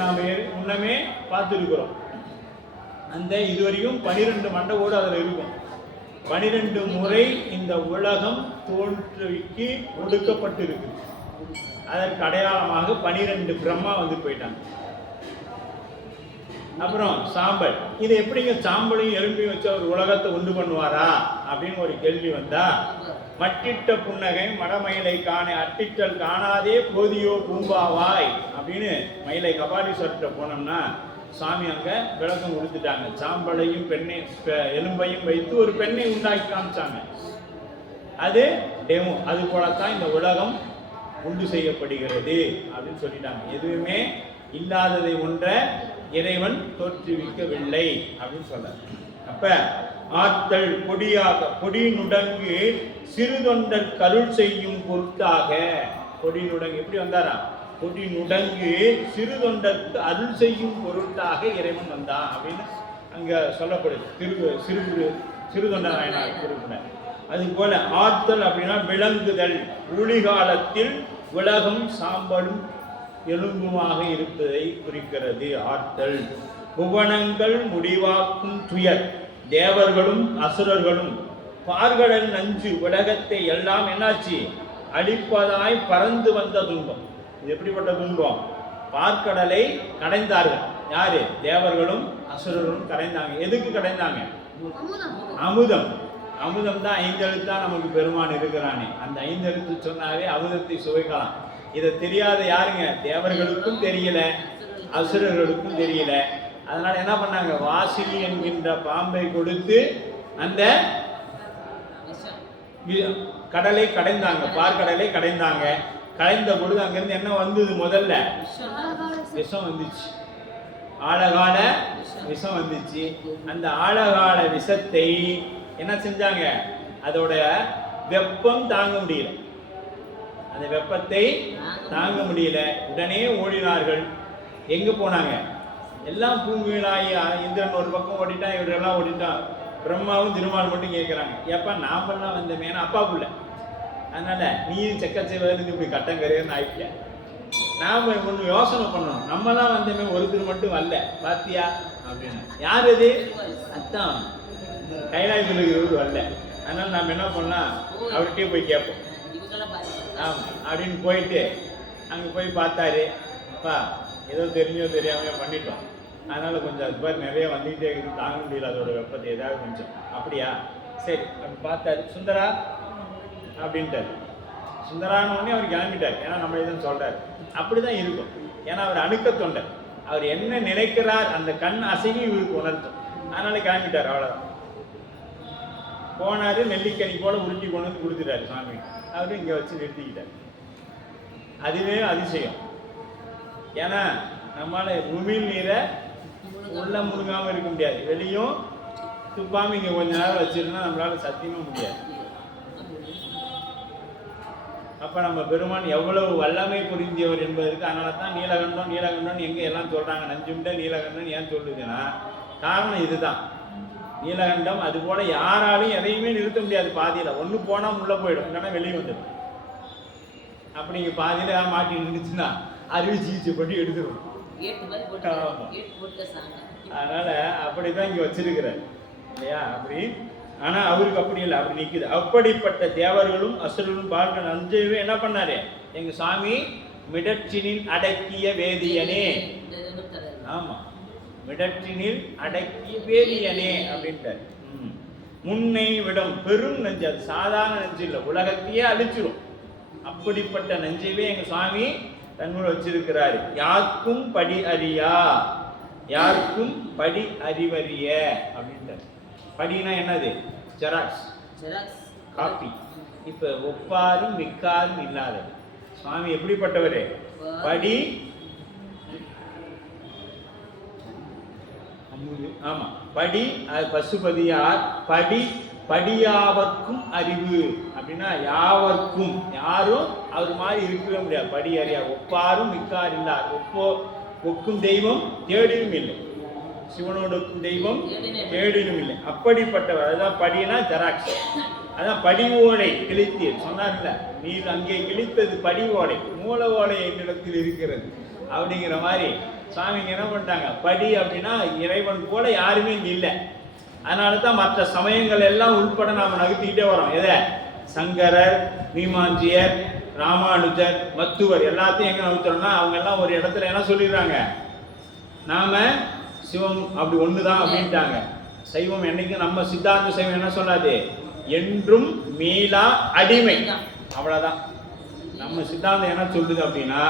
நாம் முன்னமே பார்த்துருக்குறோம். அந்த இதுவரையும் 12 மண்டபோடு அதில் இருக்கும். 12 முறை இந்த உலகம் தோன்றிக்கு ஒடுக்கப்பட்டிருக்கு. அதற்கு அடையாளமாக 12 பிரம்மா வந்து போயிட்டாங்க. அப்புறம் சாம்பல், இது எப்படிங்க சாம்பலையும் எலும்பையும் வச்சு அவர் உலகத்தை உண்டு பண்ணுவாரா அப்படின்னு ஒரு கேள்வி வந்தா, மட்டிட்ட புன்னகை மடமயிலை காண அட்டிட்டல் காணாதே போதியோ பூம்பாவாய் அப்படின்னு மயிலை கபாலீஸ்வரர்கிட்ட போனோம்னா சாமி அங்க விளக்கம் கொடுத்துட்டாங்க. சாம்பலையும் பெண்ணை எலும்பையும் வைத்து ஒரு பெண்ணை உண்டாக்கி காமிச்சாங்க. அது டெமோ. அது போலத்தான் இந்த உலகம் உண்டு செய்யப்படுகிறது அப்படின்னு சொல்லிட்டாங்க. எதுவுமே இல்லாததை ஒன்றை இறைவன் தோற்றுவிக்கவில்லை அப்படின்னு சொல்றார். அப்ப ஆத்தல் பொடியாக பொடி நுடங்கு சிறு தொண்டர் கருள் செய்யும் பொருட்டாக, பொடி நுடங்கு எப்படி வந்தாரா, பொடி நுடங்கு சிறு தொண்டருக்கு அருள் செய்யும் பொருட்டாக இறைவன் வந்தான் அப்படின்னு அங்க சொல்லப்படுது. சிறு தொண்டர் நாயனார் குறிப்பிட. அது போல ஆத்தல் அப்படின்னா விளங்குதல். ஊழிகாலத்தில் உலகம் சாம்பலும் எலும்புமாக இருப்பதை குறிக்கிறது ஆற்றல். புவனங்கள் முடிவாக்கும் துயர், தேவர்களும் அசுரர்களும் பார்கடல் நஞ்சு உலகத்தை எல்லாம் என்னாச்சு அழிப்பதாய் பறந்து வந்த துன்பம். இது எப்படிப்பட்ட துன்பம்? பார்க்கடலை கடைந்தார்கள். யாரு? தேவர்களும் அசுரர்களும் கடைந்தாங்க. எதுக்கு கடைந்தாங்க? அமுதம். அமுதம் தான் 5 எழுத்தான் நமக்கு பெருமான் இருக்கிறானே. அந்த 5 எழுத்து சொன்னாவே அமுதத்தை சுவைக்கலாம். இதை தெரியாத யாருங்க? தேவர்களுக்கும் தெரியல, அசுரர்களுக்கும் தெரியல. அதனால என்ன பண்ணாங்க? வாசிலி என்கின்ற பாம்பை கொடுத்து அந்த கடலை கடைந்தாங்க. பார்க்கடலை கடைந்தாங்க. கடைந்த பொழுது அங்கிருந்து என்ன வந்தது? முதல்ல விஷம் வந்துச்சு. ஆழகால விஷம் வந்துச்சு. அந்த ஆழகால விஷத்தை என்ன செஞ்சாங்க? அதோட வெப்பம் தாங்க முடியல. அந்த வெப்பத்தை தாங்க முடியல. உடனே ஓடினார்கள். எங்க போனாங்க? எல்லாம் பூமிகளாகி இந்திரன் ஒரு பக்கம் ஓடிட்டான், இவரெல்லாம் ஓடிட்டான். பிரம்மாவும் திருமால் மட்டும் கேட்குறாங்க, ஏப்பா நாமெல்லாம் வந்தோமே, ஏன்னா அப்பாவுக்குள்ள. அதனால நீ செக்கச்சேவருக்கு இப்படி கட்டங்கரையன்னு ஆயிட்டிய. நாம ஒன்று யோசனை பண்ணணும். நம்மலாம் வந்தோமே, ஒருத்தர் மட்டும் வரல பாத்தியா அப்படின்னு. யார் அது? அதான் கைலாயத்தில் இருக்கிறவர் வரல. அதனால நாம் என்ன பண்ணலாம்? அவர்கிட்டயே போய் கேட்போம். அப்படின்னு போயிட்டு அங்கே போய் பார்த்தாரு. அப்பா ஏதோ தெரிஞ்சோ தெரியாமையோ பண்ணிட்டோம், அதனால கொஞ்சம் அது மாதிரி நிறைய வந்துகிட்டே இருக்குது, தாங்க முடியல அதோட வெப்பத்தை, ஏதாவது கொஞ்சம். அப்படியா? சரி அப்படி பார்த்தாரு. சுந்தரா அப்படின்ட்டார். சுந்தரான உடனே அவர் கிளம்பிட்டார். ஏன்னா நம்ம எதுவும் சொல்றாரு. அப்படிதான் இருக்கும். ஏன்னா அவர் அணுக்க தொண்டர். அவர் என்ன நினைக்கிறார் அந்த கண் அசைவி இவருக்கு உணர்த்தும். அதனால கிளம்பிட்டார். அவ்வளோதான். போனாரு. நெல்லிக்கனி போல உருட்டி கொண்டு வந்து கொடுத்துட்டாரு சாமி. அவரு இங்கே வச்சு நிறுத்திக்கிட்டார். அதுவே அதிசயம். ஏன்னா நம்மளால உமிழ் நீரை உள்ள முழுங்காமல் இருக்க முடியாது. வெளியும் துப்பாம இங்கே கொஞ்ச நேரம் வச்சிருந்தா நம்மளால சத்தியமா முடியாது. அப்போ நம்ம பெருமான் எவ்வளவு வல்லமை புரிந்தியவர் என்பதற்கு அதனால தான் நீலகண்டம் நீலகண்டம் எங்கே எல்லாம் சொல்கிறாங்க. நஞ்சுண்ட நீலகண்டன் ஏன் சொல்லுதுன்னா காரணம் இதுதான். நீலகண்டம் அது போல யாராலும் எதையுமே நிறுத்த முடியாது. பாதியில் ஒன்று போனால் உள்ளே போயிடும், இல்லைன்னா வெளியே வந்துடும். அப்படி இங்கே பாதியில் மாட்டி நின்றுச்சுன்னா அறுவை சிகிச்சை பண்ணி எடுத்துடும். அதனால அப்படிதான் இங்கே வச்சிருக்கிறார் இல்லையா? அப்படி. ஆனால் அவருக்கு அப்படி இல்லை, அப்படி நிற்குது. அப்படிப்பட்ட தேவர்களும் அசுரர்களும் பார்க்க நஞ்சவே என்ன பண்ணாரு? எங்க சாமி மிடற்றினில் அடக்கிய வேதியனே. ஆமா, மிடற்றினில் அடக்கிய வேதியனே அப்படின்ட்டார். முன்னை விடம் பெரும் நஞ்சு. அது சாதாரண நஞ்சு இல்லை, உலகத்தையே அழிச்சிடும். அப்படிப்பட்ட நஞ்சைவே எங்க சுவாமி தன்னுள் வச்சிருக்கிறாரு. யாருக்கும் படி அறியா, யாருக்கும் படி அறிவறிய அப்படின்ட்டார். படினா என்னது? Xerox, copy. இப்ப ஒப்பாரும் மிக்காரும் இல்லாதது. சுவாமி எப்படிப்பட்டவரே? படி. ஆமா, படி. பசுபதியார் படி படியாவர்க்கும் அறிவு அப்படின்னா யாவர்க்கும், யாரும் அவர் மாதிரி இருக்கவே முடியாது. படி அறியா. ஒப்பாரும் மிக்கார் இல்லார். ஒக்கும் தெய்வம் தேடினும் இல்லை, சிவனோடுக்கும் தெய்வம் தேடினும் இல்லை. அப்படிப்பட்டவர். அதுதான் படினா ஜெராக்ஸ். அதான் படி ஓலை கிழித்தீர் சொன்னார்ல, நீர் அங்கே கிழித்தது படி ஓலை, மூல ஓலை என்னிடத்தில் இருக்கிறது அப்படிங்கிற மாதிரி சாமிங்க என்ன பண்ணிட்டாங்க, படி அப்படின்னா இறைவன் போல யாருமே இங்கே இல்லை. அதனால தான் மற்ற சமயங்கள் எல்லாம் உள்பட நாம் நகர்த்திக்கிட்டே வரோம். எதை? சங்கரர், மீமாஞ்சியர், ராமானுஜர், மத்துவர் எல்லாத்தையும் எங்கே நகர்த்துறோம்னா அவங்க எல்லாம் ஒரு இடத்துல என்ன சொல்லிடுறாங்க, நாம சிவம் அப்படி ஒன்று தான் அப்படின்ட்டாங்க. சைவம் என்னைக்கும் நம்ம சித்தாந்த சைவம் என்ன சொல்லாது, என்றும் மீளா அடிமை, அவ்வளோதான். நம்ம சித்தாந்தம் என்ன சொல்லுது அப்படின்னா,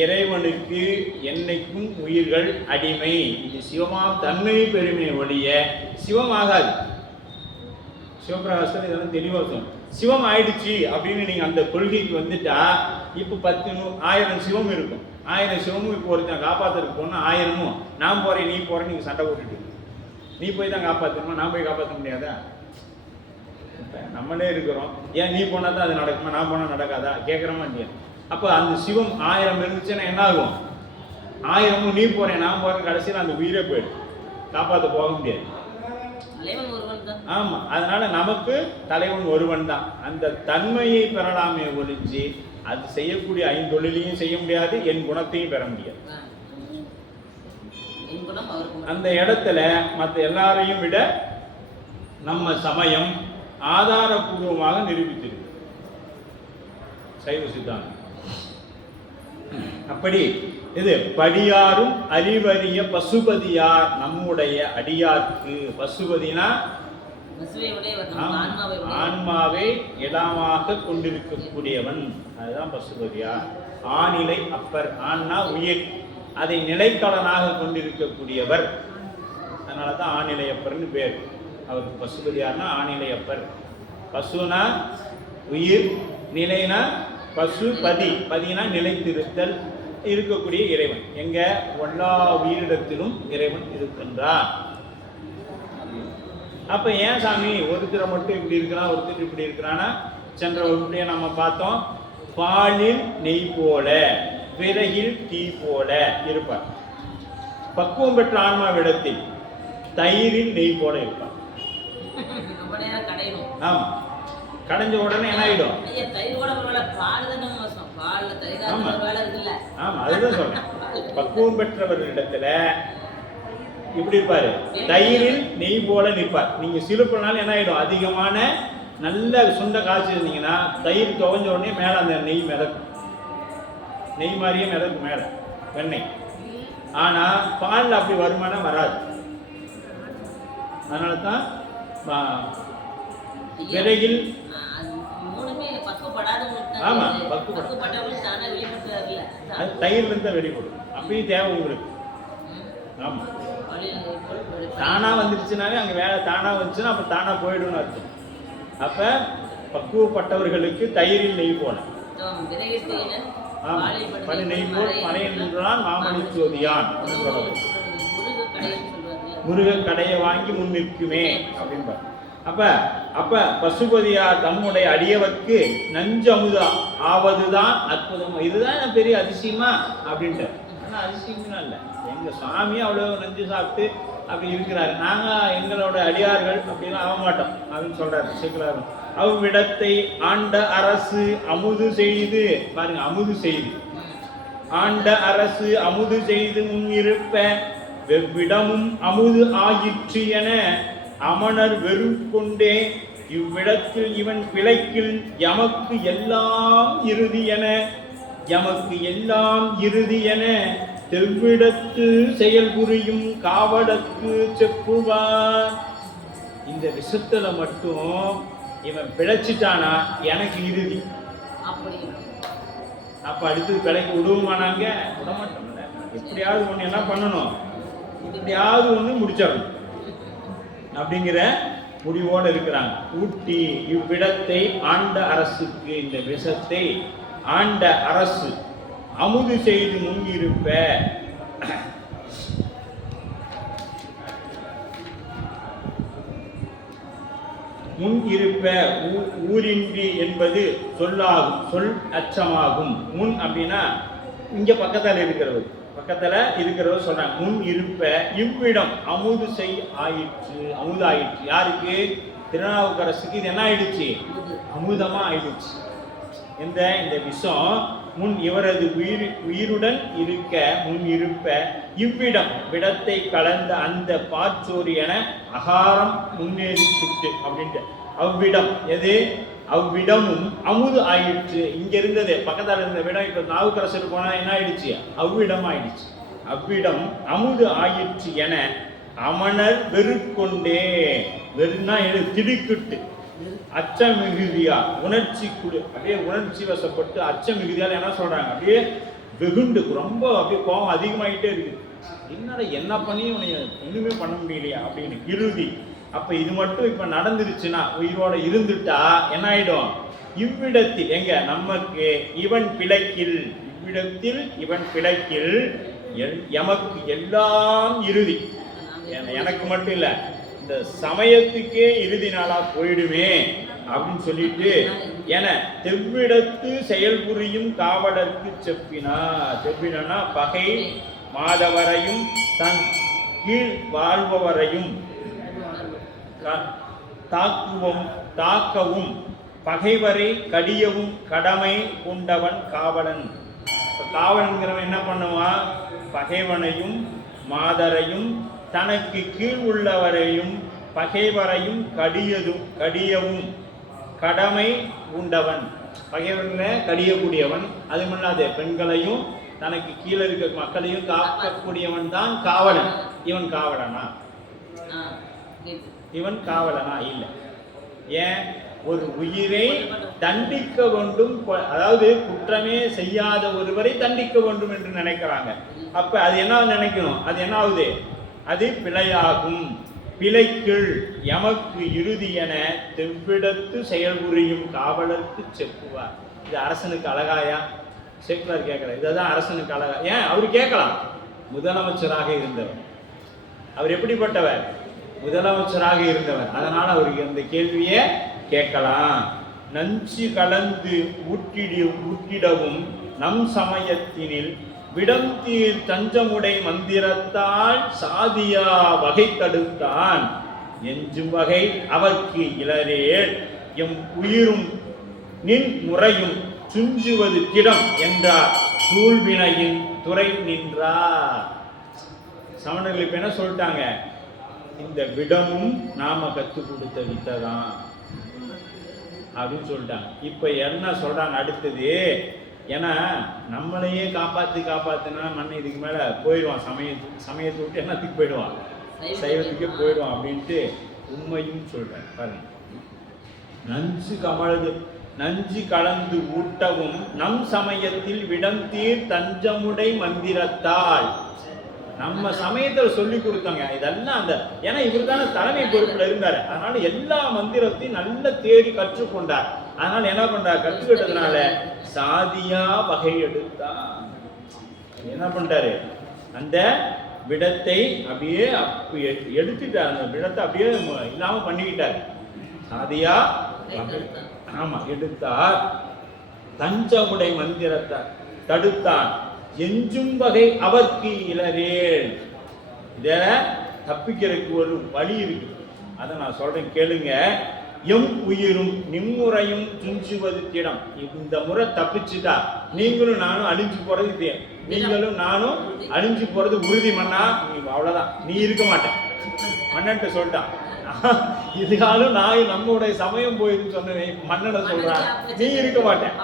இறைவனுக்கு என்னைக்கும் உயிர்கள் அடிமை. இது சிவமாம் தன்மை பெருமை ஒழிய சிவமாகாது. சிவபிரகாசன் இதெல்லாம் தெளிவாக சொல்லும். சிவம் ஆயிடுச்சு அப்படின்னு நீங்கள் அந்த கொள்கைக்கு வந்துட்டா இப்போ 10,000 சிவம் இருக்கும். 1000 சிவமும் இப்போ ஒருத்தன் காப்பாற்றுறதுக்கு போனால் 1000மும் நான் போகிறேன் நீ போகிறேன் நீங்கள் சண்டை போட்டுட்டு, நீ போய் தான் காப்பாற்றணுமா, நான் போய் காப்பாற்ற முடியாதா? நம்மளே இருக்கிறோம், ஏன் நீ போனால் தான் அது நடக்குமா, நான் போனால் நடக்காதா கேட்குறோமா இல்லையா? அப்போ அந்த சிவம் 1000 இருந்துச்சுன்னா என்ன ஆகும், 1000மும் நீ போகிறேன் நான் போகிறேன், கடைசியில் அந்த உயிரே போயிடும், காப்பாற்ற போக முடியாது. ஆமா, அதனால நமக்கு தலைவன் ஒருவன் தான். அந்த தன்மையை பெறலாமே ஒழிஞ்சு அது செய்யக்கூடிய 5 தொழிலையும் செய்ய முடியாது, என் குணத்தையும் பெற முடியாது. அந்த இடத்துல மற்ற எல்லாரையும் விட நம்ம சமயம் ஆதாரபூர்வமாக நிரூபித்திருக்கு சைவ சித்தாந்தம். அப்படி இது படியாரும் அறிவறிய பசுபதியார் நம்முடைய அடியார்க்கு. பசுபதினா ஆன்மாவை இடமாக கொண்டிருக்கக்கூடியவன், அதுதான் பசுபதியார். ஆநிலை அப்பர், ஆன்னா உயிர், அதை நிலைக்கலனாக கொண்டிருக்கக்கூடியவர். அதனால தான் ஆநிலையப்பர்னு பேர் அவருக்கு. பசுபதியார்னா ஆநிலையப்பர். பசுனா உயிர், நிலைனா பசுபதி, பதினா நிலைத்திருத்தல் இருக்கக்கூடிய இறைவன். எங்க எல்லா உயிரிடத்திலும் இறைவன் இருக்கின்றான். அப்ப ஏன் சாமி ஒருத்தரை மட்டும் இப்படி இருக்கிறான் ஒருத்தர் இப்படி இருக்கிறான்னா, சென்ற வகுப்புலயே நம்ம பார்த்தோம், பாலில் நெய் போல விறகில் தீ போல இருப்பார். பக்குவம் பெற்ற ஆன்மாவிடத்தில் தயிரில் நெய் போல இருப்பார். ஆமா, கடைஞ்ச உடனே என்ன ஆயிடும்? ஆமா, அதுதான் சொல்றேன். பக்குவம் பெற்றவர்களிடத்துல இப்படி இருப்பாரு, தயிரில் நெய் போல நிற்பார். நீங்க சிலுப்பினாலும் என்ன ஆயிடும், அதிகமான நல்ல சுண்ட காய்ச்சி இருந்தீங்கன்னா தயிர் துவஞ்ச உடனே மேல அந்த நெய் மிதக்கும், நெய் மாதிரியே மிதக்கும் மேல வெண்ணெய். ஆனா பால் அப்படி வருமானா வராது. அதனால தான் விறகில் ஆமா அது தயிர்ல இருந்து வெளிப்படும், அப்பயும் தேவை உங்களுக்கு. ஆமா, தானா வந்துருச்சுனாலே அங்க வேலை தானா வந்துச்சுன்னா அப்ப தானா போயிடும்னு அர்த்தம். அப்ப பக்குவப்பட்டவர்களுக்கு தயிரில் நெய் போல, பனி நெய் போல் பனையில் நின்றான் மாமணி சோதியான், முருக கடையை வாங்கி முன் நிற்குமே அப்படின்பார். அப்ப அப்ப பசுபதியார் தம்முடைய அடியவர்க்கு நஞ்சு அமுதா ஆவதுதான் அற்புதமா. இதுதான் பெரிய அதிசயமா அப்படின்ட்டு. ஆனா அதிசயம்னா இல்லை, எங்க சுவாமி அவ்வளவு நஞ்சு சாப்பிட்டு அப்படி இருக்கிறாரு, நாங்க எங்களோட அடியார்கள் அப்படின்னா ஆக மாட்டோம் அப்படின்னு சொல்றாரு சேக்கிழார். அவ்விடத்தை ஆண்ட அரசு அமுது செய்து, பாருங்க அமுது செய்து, ஆண்ட அரசு அமுது செய்து முன் இருப்ப வெவ்விடமும் அமுது ஆயிற்று என அமணர் வெறுக்கொண்டே இவ்விடத்தில் இவன் பிழைக்கில் எமக்கு எல்லாம் இறுதி என, எமக்கு எல்லாம் இறுதி என தெவ்விடத்து செயல் புரியும் காவடக்கு செப்புவார். இந்த விஷத்துல மட்டும் இவன் பிழைச்சிட்டானா எனக்கு இறுதி. அப்ப அடுத்தது பிழைக்க விடுவோமானாங்க, விடமாட்டோம்ல. எப்படியாவது ஒண்ணு என்ன பண்ணணும், எப்படியாவது ஒண்ணு முடிச்சிடணும் அப்படிங்கிற முடிவோடு இருக்கிறாங்க. ஊட்டி இவ்விடத்தை ஆண்ட அரசுக்கு, இந்த விஷத்தை ஆண்ட அரசு அமுது செய்து முன்னிருப்ப. முன் இருப்ப ஊரின்றி என்பது சொல்லாகும், சொல் அச்சமாகும். முன் அப்படின்னா இங்க பக்கத்தில் இருக்கிறவர், பக்கத்துல இருக்கிறவர் சொல்றாங்க. முன் இருப்ப இவ்விடம் அமுது செய் ஆயிற்று, அமுதாயிற்று. யாருக்கு? திருநாவுக்கரசுக்கு இது என்ன ஆயிடுச்சு, அமுதமா ஆயிடுச்சு. இந்த விஷம் முன் இவரது உயிருடன் இருக்க முன் இருப்ப இவ்விடம் விடத்தை கலந்த அந்த பாச்சோறு என அகாரம் முன்னேறி சுட்டு அப்படின்ட்டு அவ்விடம் எது அவ்விடமும் அமுது ஆயிடுச்சு. இங்க இருந்தது பக்கத்தால் இருந்த விடம் இப்ப நாவுக்கரசர் போனா என்ன ஆயிடுச்சு, அவ்விடம் ஆயிடுச்சு. அவ்விடம் அமுது ஆயிடுச்சு என அமணர் வெறுக்கொண்டே, வெறுனா திடுக்கிட்டு அச்சம் மிகுதியா உணர்ச்சி குழு அப்படியே உணர்ச்சி வசப்பட்டு அச்சம் மிகுதியால் என்ன சொல்றாங்க, அப்படியே வெகுண்டு ரொம்ப அப்படியே கோபம் அதிகமாயிட்டே இருக்குது. என்னடா என்ன பண்ணி உனைய ஒண்ணுமே பண்ண முடியலையா அப்படின்னு இறுதி. அப்ப இது மட்டும் இப்ப நடந்துருச்சுன்னா உயிரோட இருந்துட்டா என்ன ஆயிடும், இவ்விடத்தில் எங்க நமக்கு இவன் பிழைக்கில், இவ்விடத்தில் இவன் பிழைக்கில் எமக்கு எல்லாம் இறுதி, எனக்கு மட்டும் இல்ல இந்த சமயத்துக்கே இறுதி நாளா போயிடுமே அப்படின்னு சொல்லிட்டு என தெவ்விடத்து செயல்புரியும் காவலருக்கு செப்பினா. செப்பினா பகை மாதவரையும் தன் கீழ் வாழ்பவரையும் தாக்கவும் பகைவரை கடியவும் கடமை கொண்டவன் காவலன். காவலன்கிறவன் என்ன பண்ணுவான், பகைவனையும் மாதரையும் தனக்கு கீழ் உள்ளவரையும் பகைவரையும் கடியவும் கடமை உண்டவன். பகைவர்களை கடியக்கூடியவன், அது முன்னாது பெண்களையும் தனக்கு கீழே இருக்க மக்களையும் காக்கக்கூடியவன் தான் காவலன். இவன் காவலனா, இவன் காவலனா இல்லை. ஏன், ஒரு உயிரை தண்டிக்க வேண்டும், அதாவது குற்றமே செய்யாத ஒருவரை தண்டிக்க வேண்டும் என்று நினைக்கிறாங்க. அப்ப அது என்ன நினைக்கணும், அது என்ன ஆகுது, அது பிழையாகும். பிழைக்குள் எமக்கு இறுதி என தெவ்விடத்து செயல்புரியும் காவலருக்கு செப்புவார். இது அரசனுக்கு அழகாயா? சேக்குலார் கேட்கிறார், இதுதான் அரசனுக்கு அழகா? ஏன் அவரு கேட்கலாம், முதலமைச்சராக இருந்தவர், அவர் எப்படிப்பட்டவர், முதலமைச்சராக இருந்தவர், அதனால அவருக்கு அந்த கேள்வியை கேட்கலாம். நஞ்சு கலந்து ஊட்டிடவும் நம் சமயத்தினில் விடம் தீர் தஞ்சமுடை மந்திரத்தால் சாதியா வகை தடுத்தான் எஞ்சும் வகை அவர்க்கு இளரேல் எம் உயிரும் நின் முறையும் சுஞ்சுவது திடம் என்றார் சூழ்வினையின் துறை நின்றார். சமணர்கள் இப்ப என்ன சொல்லிட்டாங்க, இந்த விடமும் நாம கற்றுக் கொடுத்த வித்தைதான் அப்படின்னு சொல்லிட்டாங்க. இப்ப என்ன சொல்றாங்க அடுத்தது, ஏன்னா நம்மளையே காப்பாத்துனா மண்ணை இதுக்கு மேல போயிடுவான், சமயத்தை விட்டு என்னத்துக்கு போயிடுவான், சைவத்துக்கே போயிடுவான் அப்படின்ட்டு உண்மையும் சொல்றேன் பாருங்க. நஞ்சு கலந்து ஊட்டவும் நம் சமயத்தில் விடம் தீர் தஞ்சமுடை மந்திரத்தால், நம்ம சமயத்தில் சொல்லி கொடுத்தாங்க இதெல்லாம். அந்த ஏன்னா இவர் தானே தலைமை பொறுப்புல இருந்தாரு, அதனால எல்லா மந்திரத்தையும் நல்ல தேடி கற்றுக்கொண்டார். அதனால என்ன பண்றாரு, கற்றுக்கிட்டதுனால சாதியா வகை எடுத்தார். என்ன பண்றாரு, அந்த விடத்தை அப்படியே எடுத்துட்டார், அந்த விடத்தை அப்படியே இல்லாம பண்ணிக்கிட்டார். சாதியா ஆமா எடுத்தார். தஞ்சமுடை மந்திரத்தை தடுத்தான் எஞ்சும் வகை அவர்க்கு இளரேல். இத தப்பிக்கிறதுக்கு ஒரு வழி இருக்கு, அதை நான் சொல்றேன் கேளுங்க. எம் உயிரும் நிம்முறையும் துஞ்சுவது திடம். இந்த முறை தப்பிச்சுட்டா நீங்களும் நானும் அழிஞ்சு போறது, நீங்களும் நானும் அழிஞ்சு போறது உறுதி. மண்ணா நீ அவ்வளவுதான், நீ இருக்க மாட்டேன் மன்னன்ட்ட சொல்லிட்டான். இதுகாலும் நான் நம்முடைய சமயம் போயிருந்து சொன்னேன், மன்னனை சொல்றான் நீ இருக்க மாட்டேன்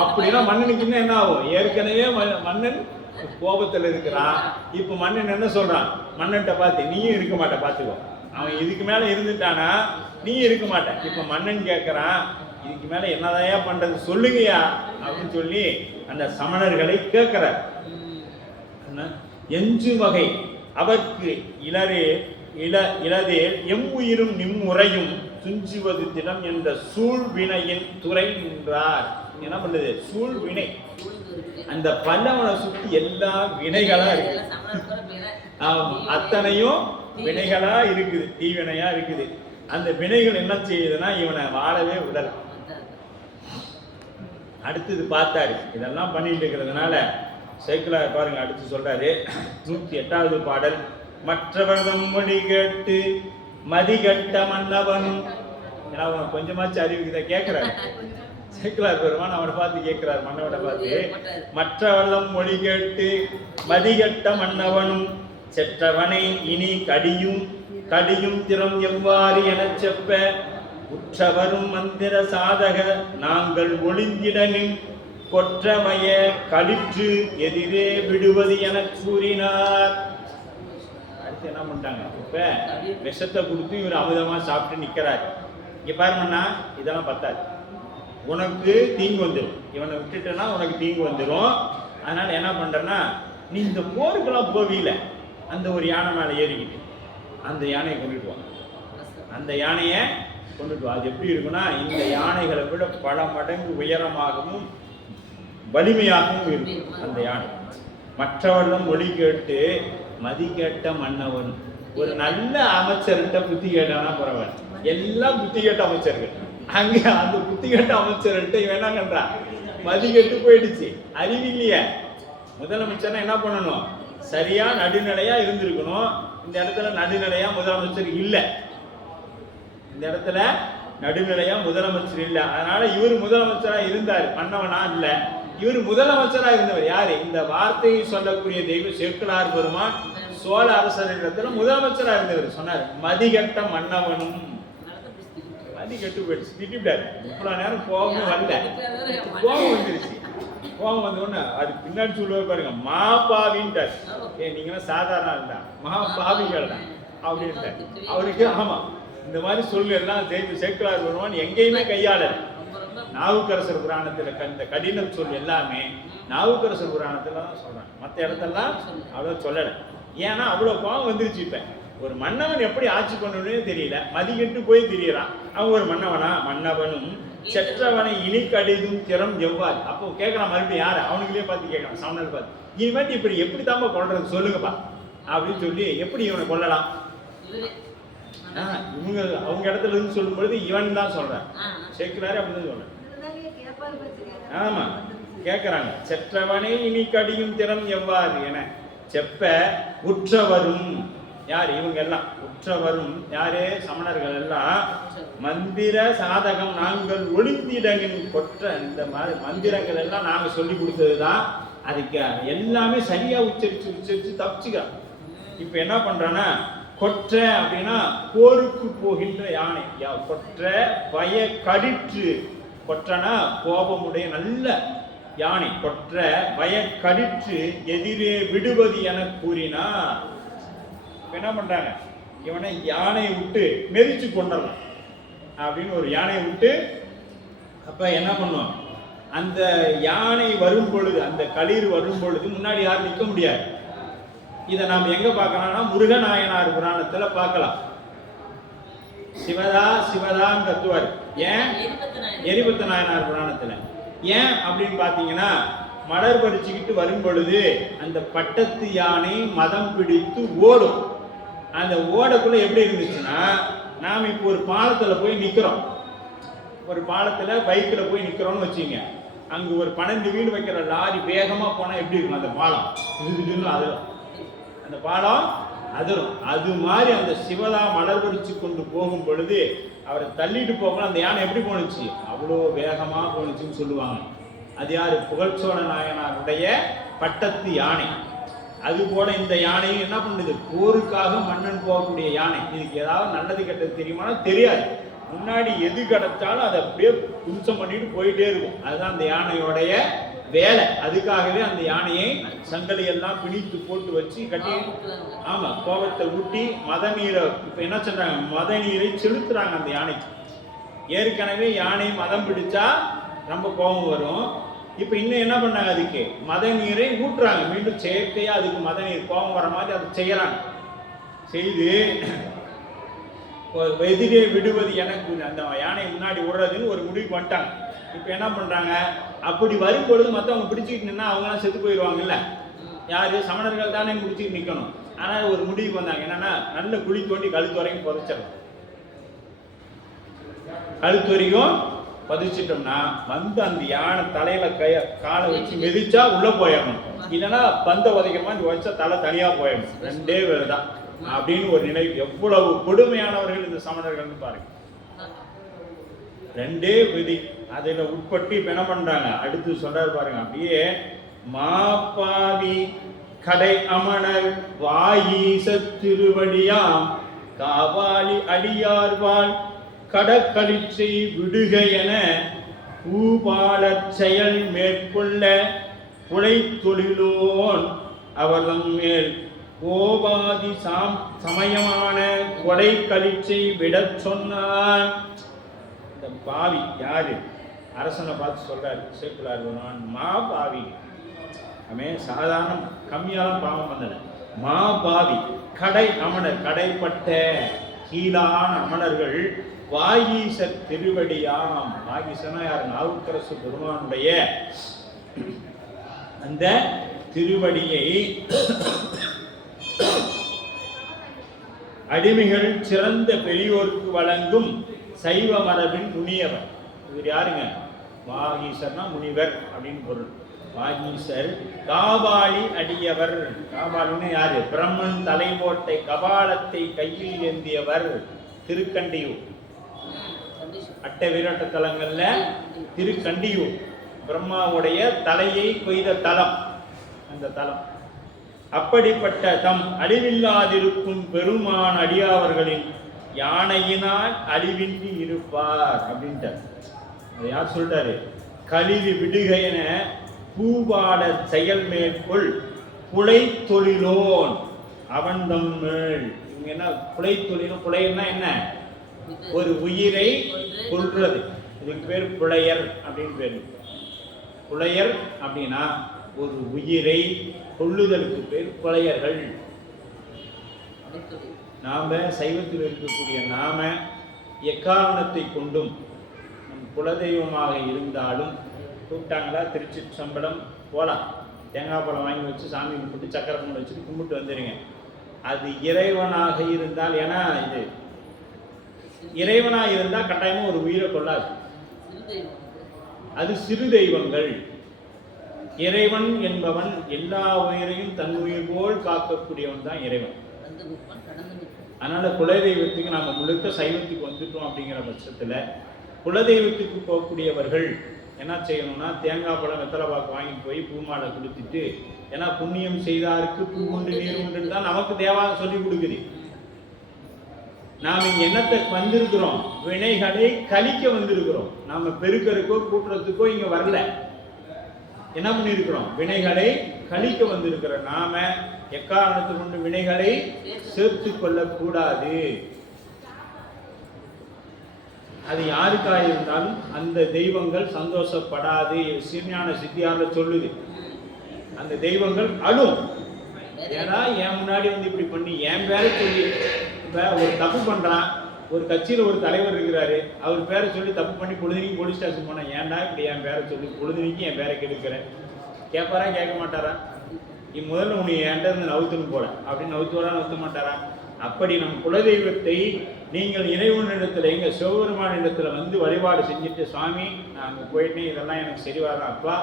அப்படின்னா மன்னனுக்கு இன்னும் என்ன ஆகும், ஏற்கனவே மன்னன் கோபத்துல இருக்கிறான். இப்ப மன்னன் என்ன சொல்றான், மன்னன்ட்ட பார்த்து நீயும் இருக்க மாட்ட பாத்துக்கோ, அவன் இதுக்கு மேல இருந்துட்டானா நீ இருக்க மாட்டேன். இப்ப மன்னன் கேட்கிறான், இதுக்கு மேல என்னதையா பண்றது சொல்லுங்கயா அப்படின்னு சொல்லி அந்த சமணர்களை கேட்கிறார். எஞ்சு வகை அவர்க்கு இளதே எம் உயிரும் நிம்முறையும் துஞ்சுவது தினம் என்ற சூழ்வினையின் துறை நின்றார். என்ன பண்றது, சூழ்வினை, அந்த பல்லவனை சுத்தி எல்லா வினைகளா இருக்கு, அத்தனையும் வினைகளா இருக்குது, தீவினையா இருக்குது. அந்த வினைகள் என்ன செய்யுதுன்னா இவனை வாழவே விடல. அடுத்தது பார்த்தாரு, இதெல்லாம் பண்ணிட்டு இருக்கிறதுனால சேக்குலார் பாருங்க அடுத்து சொல்றாரு 108வது பாடல். மற்றவர்தம் மொழி கேட்டு மதிகட்ட மன்னவனும், கொஞ்சமாச்சு அறிவுக்கு இதை கேட்கிறாரு. சேக்கிழார் பெருமான் அவனை பார்த்து கேட்கிறார், மன்னவனை பார்த்து, மற்றவர்தம் மொழி கேட்டு மதிகட்ட மன்னவனும் செற்றவனை இனி கடியும் திறம் எவ்வாறு எனச் செப்ப உற்றவரும் மந்திர சாதக நாங்கள் ஒளிந்திடனின் கொற்றவைய களிற்று எதிரே விடுவது என கூறினார். அடுத்து என்ன பண்ணிட்டாங்க, இப்ப விஷத்தை கொடுத்து இவர் அமுதமா சாப்பிட்டு நிக்கிறார். இங்க பாருங்கண்ணா, இதெல்லாம் பத்தாது, உனக்கு தீங்கு வந்துடும், இவனை விட்டுட்டேன்னா உனக்கு தீங்கு வந்துடும். அதனால என்ன பண்றேன்னா, நீ இந்த போருக்கெல்லாம் போவீல, அந்த ஒரு யானை மேலே ஏறிக்கிட்டு அந்த யானையை கொண்டுட்டு வா, அந்த யானையை கொண்டுட்டு வா. அது எப்படி இருக்குன்னா, இந்த யானைகளை விட பல மடங்கு உயரமாகவும் வலிமையாகவும் இருக்கும் அந்த யானை. மற்றவர்களும் மொழி கேட்டு மதி கேட்ட மன்னவன். ஒரு நல்ல அமைச்சர்கிட்ட புத்தி கேட்டானா பரவாயில்ல, எல்லாம் புத்தி கேட்ட அமைச்சர்கள். அங்க அந்த புத்தி கேட்ட அமைச்சர்கிட்ட இவன் என்ன பண்றான், மதி கெட்டு போயிடுச்சு, அறிவில்லையே. முதலமைச்சர்னா என்ன பண்ணணும், சரியா நடுநிலையா இருந்திருக்கணும். இந்த இடத்துல நடுநிலையா முதலமைச்சர் இல்லை, இந்த இடத்துல நடுநிலையா முதலமைச்சர் இல்லை. அதனால இவர் முதலமைச்சரா இருந்தார், மன்னவனா இல்ல. இவர் முதலமைச்சரா இருந்தவர் யாரு, இந்த வார்த்தையை சொல்லக்கூடிய தெய்வ சேக்கிழார் பெருமான் சோழ அரசரிடத்துல முதலமைச்சரா இருந்தவர். சொன்னார், மதிகட்ட மன்னவனும். மதி கெட்டு போயிடுச்சு, திட்டிவிட்டாரு. இவ்வளவு நேரம் கோபம் வரல, கோபம் வந்துருச்சு. கோபம் வந்த உடனே அது பின்னாடி சொல்லுவாரு பாருங்க, மாபாவின்ட்டார். நீங்க சாதாரண இருந்தா மகாபாவிகள் தான் அப்படின்ட்டார் அவருக்கு. ஆமா, இந்த மாதிரி சொல்லு எல்லாம் சேக்கிழார் பெருமான் எங்கேயுமே கையாளர். நாவுக்கரசர் புராணத்துல இந்த கடின சொல் எல்லாமே நாவுக்கரசர் புராணத்துல தான் சொல்றாங்க, மற்ற இடத்தெல்லாம் அவ்வளவு சொல்லலை. ஏன்னா அவ்வளவு கோபம் வந்துருச்சு. இப்ப ஒரு மன்னவன் எப்படி ஆட்சி பண்ணணும்னு தெரியல, மதிக்கெட்டு போய் தெரியறான். அவன் ஒரு மன்னவனா, மன்னவனும் செற்றவனை இனி கடிதும் திறம் எவ்வாறு. அப்போ கேட்கறான் மறுபடியும் யாரு, அவனுங்களே பார்த்து கேட்கறான், சமணர் பார்த்து, இனிமேட்டு இப்படி எப்படி தாம்பா கொள்றது சொல்லுங்கப்பா அப்படின்னு சொல்லி, எப்படி இவனை கொல்லலாம். இவங்க அவங்க இடத்துல இருந்து சொல்லும் பொழுது இவன் தான் சொல்றான், சேக்கிழாரு அப்படின்னு சொல்றேன். ஆமா, கேட்கறாங்க, செற்றவனை இனி கடியும் திறம் எவ்வாறு என செப்ப உற்றவரும். யார் இவங்க எல்லாம், உற்றவரும் யாரு, சமணர்கள் எல்லாம் மந்திர சாதகம் நாங்கள் ஒளிந்திடங்கின் கொற்ற. இந்த மாதிரி மந்திரங்கள் எல்லாம் நாங்க சொல்லி கொடுத்ததுதான், அதுக்கு எல்லாமே சரியா உச்சரிச்சு தப்பிச்சுக்கிறான். இப்ப என்ன பண்றான்னா, கொற்ற அப்படின்னா போருக்கு போகின்ற யானை. கொற்ற வய கடிற்று. கொற்றனா கோபமுடைய நல்ல யானை. கொற்ற வய கடிற்று எதிரே விடுவது என கூறினா. என்ன பண்றாங்க, இவனை யானையை விட்டு மெதிச்சு கொண்டலாம் அப்படின்னு ஒரு யானையை விட்டு. அப்ப என்ன பண்ணுவோம், அந்த யானை வரும் பொழுது, அந்த களிர் வரும் பொழுது முன்னாடி யாரும் நிற்க முடியாது. இதை நாம் எங்க பார்க்கலாம்னா, முருகநாயனார் புராணத்துல பார்க்கலாம். சிவதான்னு கத்துவார். ஏன் எரிபத்த நாயனார் புராணத்துல ஏன் அப்படின்னு பாத்தீங்கன்னா, மலர் பறிச்சுக்கிட்டு வரும் பொழுது அந்த பட்டத்து யானை மதம் பிடித்து ஓடும். அந்த ஓடக்குள்ள எப்படி இருந்துச்சுன்னா, நாம் இப்போ ஒரு பாலத்துல போய் நிக்கிறோம், ஒரு பாலத்துல பைக்ல போய் நிக்கிறோம்னு வச்சுங்க, அங்க ஒரு 12 வீடு வைக்கிற லாரி வேகமா போனா எப்படி இருக்கும் அந்த பாலம், அதிரும். அந்த பாலம் அதிரும். அது மாதிரி அந்த சிவதா மலர் பறிச்சு கொண்டு போகும் பொழுது அவரை தள்ளிட்டு போகணும். அந்த யானை எப்படி போனுச்சு, அவ்வளோ வேகமா போனுச்சுன்னு சொல்லுவாங்க. அது யாரு, புகழ்ச்சோழ நாயனாருடைய பட்டத்து யானை. அது போல இந்த யானையும் என்ன பண்ணுது, போருக்காக மன்னன் போகக்கூடிய யானை. இதுக்கு ஏதாவது நல்லது கெட்டது தெரியுமானா தெரியாது. முன்னாடி எது கிடைச்சாலும் அதை அப்படியே கும்சம் பண்ணிட்டு போயிட்டே இருக்கும். அதுதான் அந்த யானையோடைய வேலை. அதுக்காகவே அந்த யானையை சங்கலி எல்லாம் பிணித்து போட்டு வச்சு கட்டி, ஆமா, கோபத்தை ஊட்டி மத நீரை, இப்ப என்ன சொல்றாங்க, மத நீரை செலுத்துறாங்க அந்த யானைக்கு. ஏற்கனவே யானை மதம் பிடிச்சா ரொம்ப கோபம் வரும். இப்ப இன்னும் என்ன பண்ணாங்க, அதுக்கு மத நீரை ஊட்டுறாங்க. மீண்டும் செயற்கையா அதுக்கு மத நீர் கோபம் வர மாதிரி அதை செய்யறாங்க. செய்து எதிரே விடுவது எனக்கு, அந்த யானை முன்னாடி விடுறதுன்னு ஒரு முடிவுக்கு வந்துட்டாங்க. இப்ப என்ன பண்றாங்க, அப்படி வரும் பொழுது மற்றவங்க பிடிச்சிக்கிட்டு நின்னா அவங்களாம் செத்து போயிடுவாங்கல்ல. யாரு, சமணர்கள் தானே பிடிச்சிட்டு நிக்கணும். ஆனா ஒரு முடிவுக்கு வந்தாங்க, என்னன்னா நல்ல குழி தோண்டி கழுத்து வரைக்கும் புதைச்சிடணும். கழுத்து வரைக்கும் பதிச்சிட்டோம்னா வந்து அந்த யானை தலையில காலை வச்சு மிதிச்சா உள்ள போயிடணும். இல்லைன்னா பந்த உதைக்கிற மாதிரி வச்சா தலை தனியா போயிடணும். ரெண்டே வேலை தான் அப்படின்னு ஒரு நிலை. எவ்வளவு கொடுமையானவர்கள் இந்த சமணர்கள் பாருங்க. ரெண்டே விதி. அதில் உட்பட்டு இப்போ என்ன பண்ணுறாங்க, அடுத்து சொல்றாரு பாருங்க. அப்படியே மாப்பாவி கடை அமணர் வாயீச திருவடியாம் காவாலி அடியார்வாள் கடற்களிச்சை விடுக என பூபாலச் செயல் மேற்கொள்ள புலை தொழிலோன் அவர்தம் மேல் கோபாதி சமயமான கொடை கழிச்சை விடச் சொன்னான். இந்த பாவி யாரு? அரசனை பார்த்து சொல்றாரு சேக்குலார் வருவான், மா பாவி. அவன் சாதாரண கம்மியாலும் பாவம் பண்ணல, மா பாவி கடை அமணர், கடைப்பட்ட கீழான அமணர்கள் வாகீசர் திருவடியாம். வாகீசனா யார்? நாவுக்கரசு பெருமானுடைய அந்த திருவடியை அடிமைகள் சிறந்த பெரியோருக்கு வழங்கும் சைவ மரபின் முனியவர். இவர் யாருங்க? வாகீசர்னா முனிவர் அப்படின்னு பொருள். வாகீசர் காபாலி அடியவர். காபாலின்னு யாரு? பிரம்மன் தலைவோட்டை கபாலத்தை கையில் ஏந்தியவர். திருக்கண்டியூர் அட்ட வீரட்ட தலங்கள்ல திருக்கண்டியூர் பிரம்மாவுடைய தலையை கொய்த தலம் அந்த தலம். அப்படிப்பட்ட தம் அழிவில்லாதிருக்கும் பெருமான் அடியாவர்களின் யானையினால் அழிவின்றி இருப்பார் அப்படின்ட்டார். அதை யார் சொல்றாரு? கலிவி விடுக என பூபாட செயல் மேற்கொள் புலை தொழிலோன் அவன்தம் மேல். இவங்க என்ன புலை தொழிலும்? புலையர்னா என்ன? ஒரு உயிரை கொல்றது. இதுக்கு பேர் புலையர் அப்படின்னு பேர். புலையர் அப்படின்னா ஒரு உயிரை கொல்லுதலுக்கு பேர் புலையர்கள். நாம சைவத்தில் இருக்கக்கூடிய நாம எக்காரணத்தை கொண்டும் நம் குலதெய்வமாக இருந்தாலும் கூப்பிட்டாங்களா திருச்சி சம்பளம் போகலாம், தேங்காய் பழம் வாங்கி வச்சு சாமி கும்பிட்டு சக்கரை பொங்கல் வச்சுட்டு கும்பிட்டு வந்துடுங்க. அது இறைவனாக இருந்தால், ஏன்னா இது இறைவனாக இருந்தால் கட்டாயமாக ஒரு உயிரை கொள்ளாது. அது சிறு தெய்வங்கள். இறைவன் என்பவன் எல்லா உயிரையும் தன் உயிர் போல் காக்கக்கூடியவன் தான் இறைவன். அதனால குலதெய்வத்துக்கு நாம முழுக்க சைவத்துக்கு வந்துட்டோம் அப்படிங்கிற பட்சத்துல குலதெய்வத்துக்கு போகக்கூடியவர்கள் என்ன செய்யணும்னா, தேங்காய் பழம் வெத்தலை பாக்கு வாங்கிட்டு போய் பூமாலை கொடுத்துட்டு, ஏன்னா புண்ணியம் செய்தாருக்கு பூ உண்டு நீர் உண்டுன்னு தான் நமக்கு தேவாரம் சொல்லி கொடுக்குது. நாம் இங்க என்னத்தை வந்திருக்கிறோம்? வினைகளை கழிக்க வந்திருக்கிறோம். நாம பெருக்கருக்கோ கூட்டுறதுக்கோ இங்க வரல. என்ன பண்ணிருக்கிறோம்? வினைகளை கழிக்க வந்திருக்கிற நாம எக்காரணத்தை கொண்டு வினைகளை சேர்த்து கொள்ளக்கூடாது. அது யாருக்காக இருந்தாலும் அந்த தெய்வங்கள் சந்தோஷப்படாது. சிறுஞான சித்தியார்ல சொல்லுது, அந்த தெய்வங்கள் அழும். ஏன்னா என் முன்னாடி வந்து இப்படி பண்ணி என் பேரை சொல்லி, இப்போ ஒரு தப்பு பண்றான், ஒரு கட்சியில் ஒரு தலைவர் இருக்கிறாரு, அவர் பேரை சொல்லி தப்பு பண்ணி பொழுதுனிக்கு போலீஸ் ஸ்டேஷன் போனேன், ஏன்டா இப்படி என் பேரை சொல்லி பொழுதுனிக்கு என் பேரை கெடுக்கிறேன், கேட்பாரா கேட்க மாட்டாரா? முதல்ல உன்னை என்கிட்ட இருந்து நவுத்துன்னு போல அப்படின்னு நவுத்துவரா நவுத்த மாட்டாரா? அப்படி நம் குலதெய்வத்தை நீங்கள் இறைவனிடத்துல, எங்கள் சிவபெருமானிடத்தில் வந்து வழிபாடு செஞ்சுட்டு, சுவாமி நான் அங்கே போயிட்டேன், இதெல்லாம் எனக்கு சரி வர, அப்பா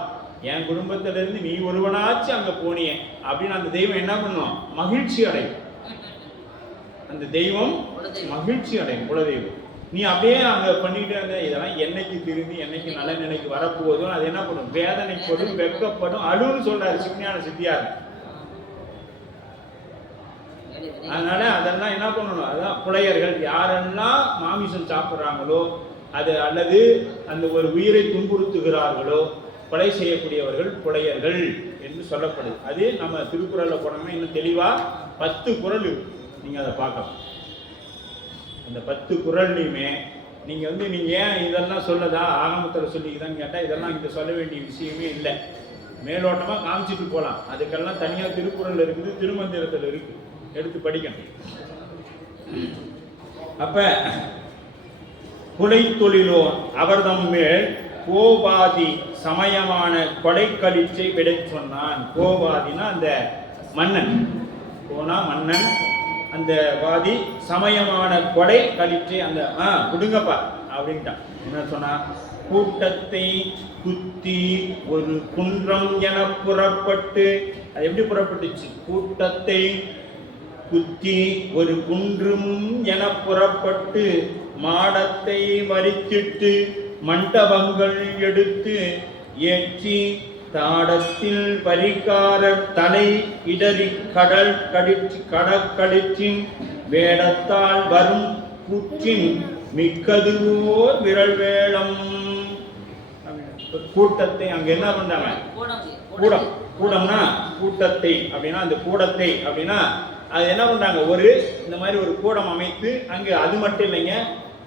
என் குடும்பத்திலேருந்து நீ ஒருவனாச்சு அங்கே போனியே அப்படின்னு அந்த தெய்வம் என்ன பண்ணும்? மகிழ்ச்சி அடையும். அந்த தெய்வம் மகிழ்ச்சி அடையும். குலதெய்வம் நீ அப்படியே அங்கே பண்ணிக்கிட்டே இருந்த, இதெல்லாம் என்னைக்கு திரும்பி என்னைக்கு நல்ல நிலைக்கு வரப்போதும் அது என்ன பண்ணும்? வேதனைப்படும், வெட்கப்படும், அழுன்னு சொல்றாரு சிவஞான சித்தியார். அதனால அதெல்லாம் என்ன பண்ணணும்? அதான் புலையர்கள். யாரெல்லாம் மாமிசம் சாப்பிட்றாங்களோ அது அல்லது அந்த ஒரு உயிரை துன்புறுத்துகிறார்களோ கொலை செய்யக்கூடியவர்கள் புலையர்கள் என்று சொல்லப்படுது. அது நம்ம திருக்குறளில் போனோம்னா இன்னும் தெளிவா 10 குறள் இருக்கு, நீங்க அதை பார்க்கலாம். அந்த 10 குறள்லையுமே நீங்க வந்து நீங்க ஏன் இதெல்லாம் சொல்லதா ஆகமத்தில் சொல்லிக்குதான்னு கேட்டால் இதெல்லாம் இங்க சொல்ல வேண்டிய விஷயமே இல்லை. மேலோட்டமா காமிச்சிட்டு போகலாம். அதுக்கெல்லாம் தனியாக திருக்குறள் இருக்குது, திருமந்திரத்தில் இருக்கு, எடுத்து படிக்கணும். அப்ப குலை தொழிலோன் அவர்தம் மேல் கோபாதி சமயமான கொலை கழிச்சை விட சொன்னான். கோபாதினா அந்த மன்னன், கோனா மன்னன், அந்த வாதி சமயமான கொடை கழிச்சை அந்த விடுங்கப்பா அப்படின்ட்டான். என்ன சொன்னா? கூட்டத்தை குத்தி ஒரு குன்றம் என புறப்பட்டு, அது எப்படி புறப்பட்டுச்சு? கூட்டத்தை குத்தி ஒரு குன்றும் என புறப்பட்டு மாடத்தை மறித்திட்டு மண்டபங்கள் எடுத்து ஏற்றி தாடத்தில் பரிகாரர் தலை இடறி கடற்கடிச்சின் வேடத்தால் வரும் கூற்றின் மிக்கதுவோர் விரல் வேளம். கூட்டத்தை அங்க என்ன பண்றாங்க? கூடம். கூடம்னா கூட்டத்தை அப்படின்னா அந்த கூடத்தை அப்படின்னா அது என்ன பண்றாங்க? ஒரு இந்த மாதிரி ஒரு கூடம் அமைத்து அங்கு அது மட்டும் இல்லைங்க,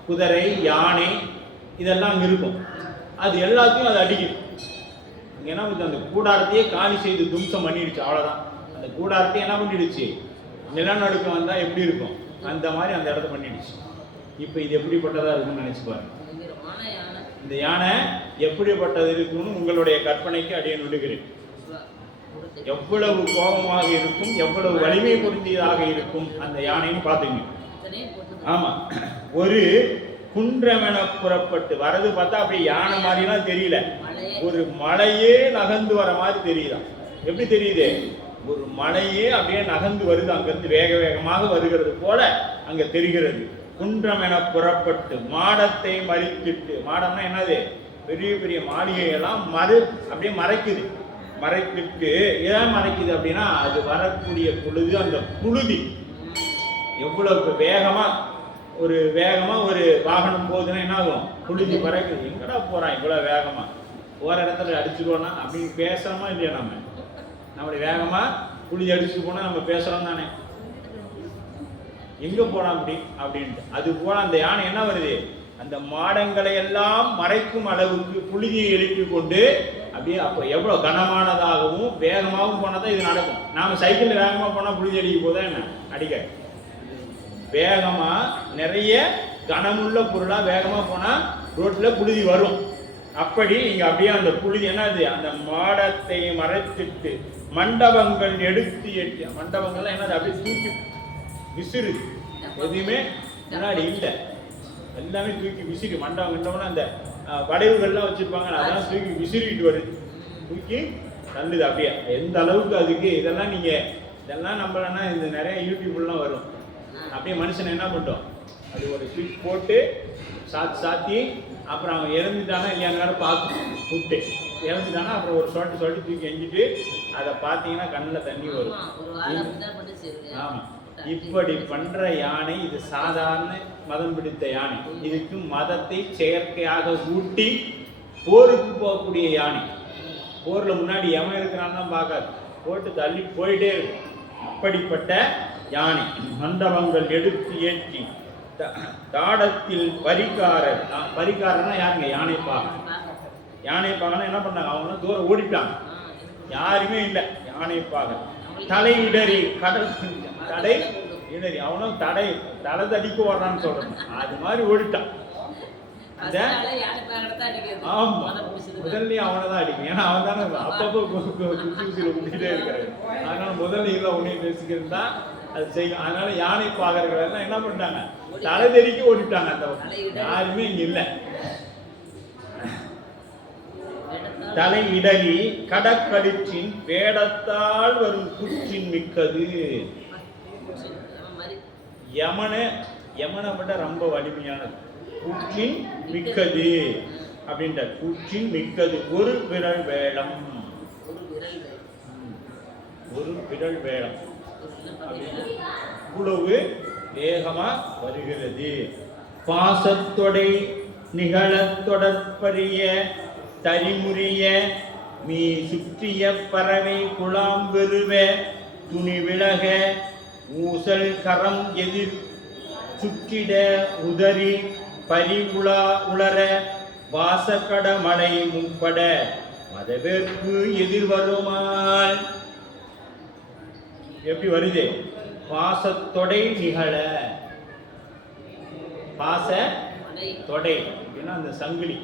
குதிரை யானை இதெல்லாம் அங்க இருக்கும். அது எல்லாத்தையும் அது அடிக்கும். அங்க என்ன பண்ணுது? அந்த கூடாரத்தையே காலி செய்து தும்சம் பண்ணிடுச்சு. அவ்வளவுதான். அந்த கூடாரத்தையே என்ன பண்ணிடுச்சு? நிலநடுக்கம் வந்தா எப்படி இருக்கும் அந்த மாதிரி அந்த இடத்த பண்ணிடுச்சு. இப்ப இது எப்படிப்பட்டதா இருக்குன்னு நினைச்சு பாருங்க. இந்த யானை எப்படிப்பட்டது இருக்குன்னு உங்களுடைய கற்பனைக்கு அடியேன் விடுகிறேன். எவ்வளவு கோபமாக இருக்கும், எவ்வளவு வலிமை பொருந்தியதாக இருக்கும் அந்த யானைன்னு பாத்தீங்க. ஆமா, ஒரு குன்றமென புறப்பட்டு வரது பார்த்தா அப்படியே யானை மாதிரிலாம் தெரியல, ஒரு மலையே நகர்ந்து வர மாதிரி தெரியுதான். எப்படி தெரியுது? ஒரு மலையே அப்படியே நகர்ந்து வருது, அங்கிருந்து வேக வேகமாக வருகிறது போல அங்க தெரிகிறது. குன்றமென புறப்பட்டு மாடத்தை மறித்திட்டு, மாடம்னா என்னது? பெரிய பெரிய மாளிகையெல்லாம் அப்படியே மறைக்கிட்டு ஏன் மறைக்குது அப்படின்னா அது வரக்கூடிய பொழுது அந்த புழுதி எவ்வளவு வேகமா ஒரு வாகனம் போகுதுன்னா என்ன ஆகும்? புழுதி பறக்குது. எங்கடா போறான் இவ்வளவு வேகமா? போற இடத்துல அடிச்சுடுவோம்னா அப்படின்னு பேசுறோமா இல்லையா? நம்மளுடைய வேகமா புழுதி அடிச்சுட்டு போனா நம்ம பேசுறோம் தானே, எங்க போனா அப்படின்ட்டு. அது போல அந்த யானை என்ன வருது? அந்த மாடங்களை எல்லாம் மறைக்கும் அளவுக்கு புழுதியை எழுப்பி கொண்டு அப்படியே. அப்போ எவ்வளவு கனமானதாகவும் வேகமாகவும் போனதான் இது நடக்கும். நாம சைக்கிள்ல வேகமா போனா புழுதி அடிக்க போதா என்ன? அடிக்க வேகமா நிறைய கனமுள்ள பொருளா வேகமா போனா ரோட்ல புழுதி வரும். அப்படி இங்க அப்படியே அந்த புழுதி என்னது? அந்த மாடத்தை மறைச்சிட்டு மண்டபங்கள் எடுத்து எட்டு. மண்டபங்கள்லாம் என்னது? அப்படியே தூக்கி விசிறு, எதுவுமே முன்னாடி இல்லை, எல்லாமே தூக்கி விசிறி. மண்டபம்னா அந்த வளைவுகள்லாம் வச்சிருப்பாங்க, அதெல்லாம் தூக்கி விசிறிட்டு வருது, தூக்கி தள்ளுது அப்படியே. எந்த அளவுக்கு அதுக்கு இதெல்லாம் நம்மளன்னா இந்த நிறைய யூடியூப்லாம் வரும். அப்படியே மனுஷனை என்ன பண்ணிட்டோம்? அது ஒரு ஸ்விட்ச் போட்டு சாத்தி அப்புறம் அவன் இறந்துட்டானா இல்லையான்னு பார்த்து விட்டு இறந்துட்டானா அப்புறம் ஒரு சொட்டு தூக்கி எஞ்சிட்டு அதை பார்த்தீங்கன்னா கண்ணில் தண்ணி வரும். ஆமாம், இப்படி பண்ற யானை இது சாதாரண மதம் பிடித்த யானை. இதுக்கு மதத்தை செயற்கையாக ஊட்டி போருக்கு போகக்கூடிய யானை. போர்ல முன்னாடி எவன் இருக்கிறான்னு தான் பார்க்காது, போட்டு தள்ளி போயிட்டே இருக்கும். அப்படிப்பட்ட யானை. மண்டபங்கள் எடுத்து ஏற்றி தாடத்தில் பரிகாரன்னா யாருங்க? யானைப்பாகனா என்ன பண்ணாங்க? அவங்க தூரம் ஓடிட்டாங்க, யாருமே இல்லை. யானைப்பாகன் தலையிடறி தடை இடறி அவனும் தலை தடிக்க வர்றான்னு சொல்றான். அது மாதிரி ஓடிட்டான். ஆமா, முதல்ல அவனைதான் அடிக்கும். ஏன்னா அவன் தானே அப்பப்போ குத்திட்டே இருக்காரு. அதனால முதல்ல இல்லை உன்னையும் பேசிக்கிறது தான் அது செய்யும். அதனால யானை பாகர்கள் எல்லாம் என்ன பண்ணிட்டாங்க? தலை தெறிக்க ஓடிட்டாங்க. அந்த யாருமே இங்க இல்லை. தலை இடறி கடற்கடிச்சின் வேடத்தால் வரும் குச்சின் மிக்கது. யமனை விட ரொம்ப வலிமையானது. கூற்றின் மிக்கது அப்படின்ற கூற்றின் மிக்கது. ஒரு விரல் வேளம், ஒரு விரல் வேளம் இவ்வளவு வேகமா வருகிறது. பாசத்தொடை நிகழ தொடர்பறிய தரிமுறிய மீ சுற்றிய பறவை குழாம்பெருவ துணி விலக ஊசல் கரம் எதிர் சுற்றிட உதறி உளர வாசக்கட மலை முப்பட மதவேற்பு எதிர்வருமால். எப்படி வருது? பாசத்தொடை நிகழ. பாச தொடை அப்படின்னா அந்த சங்கிலி,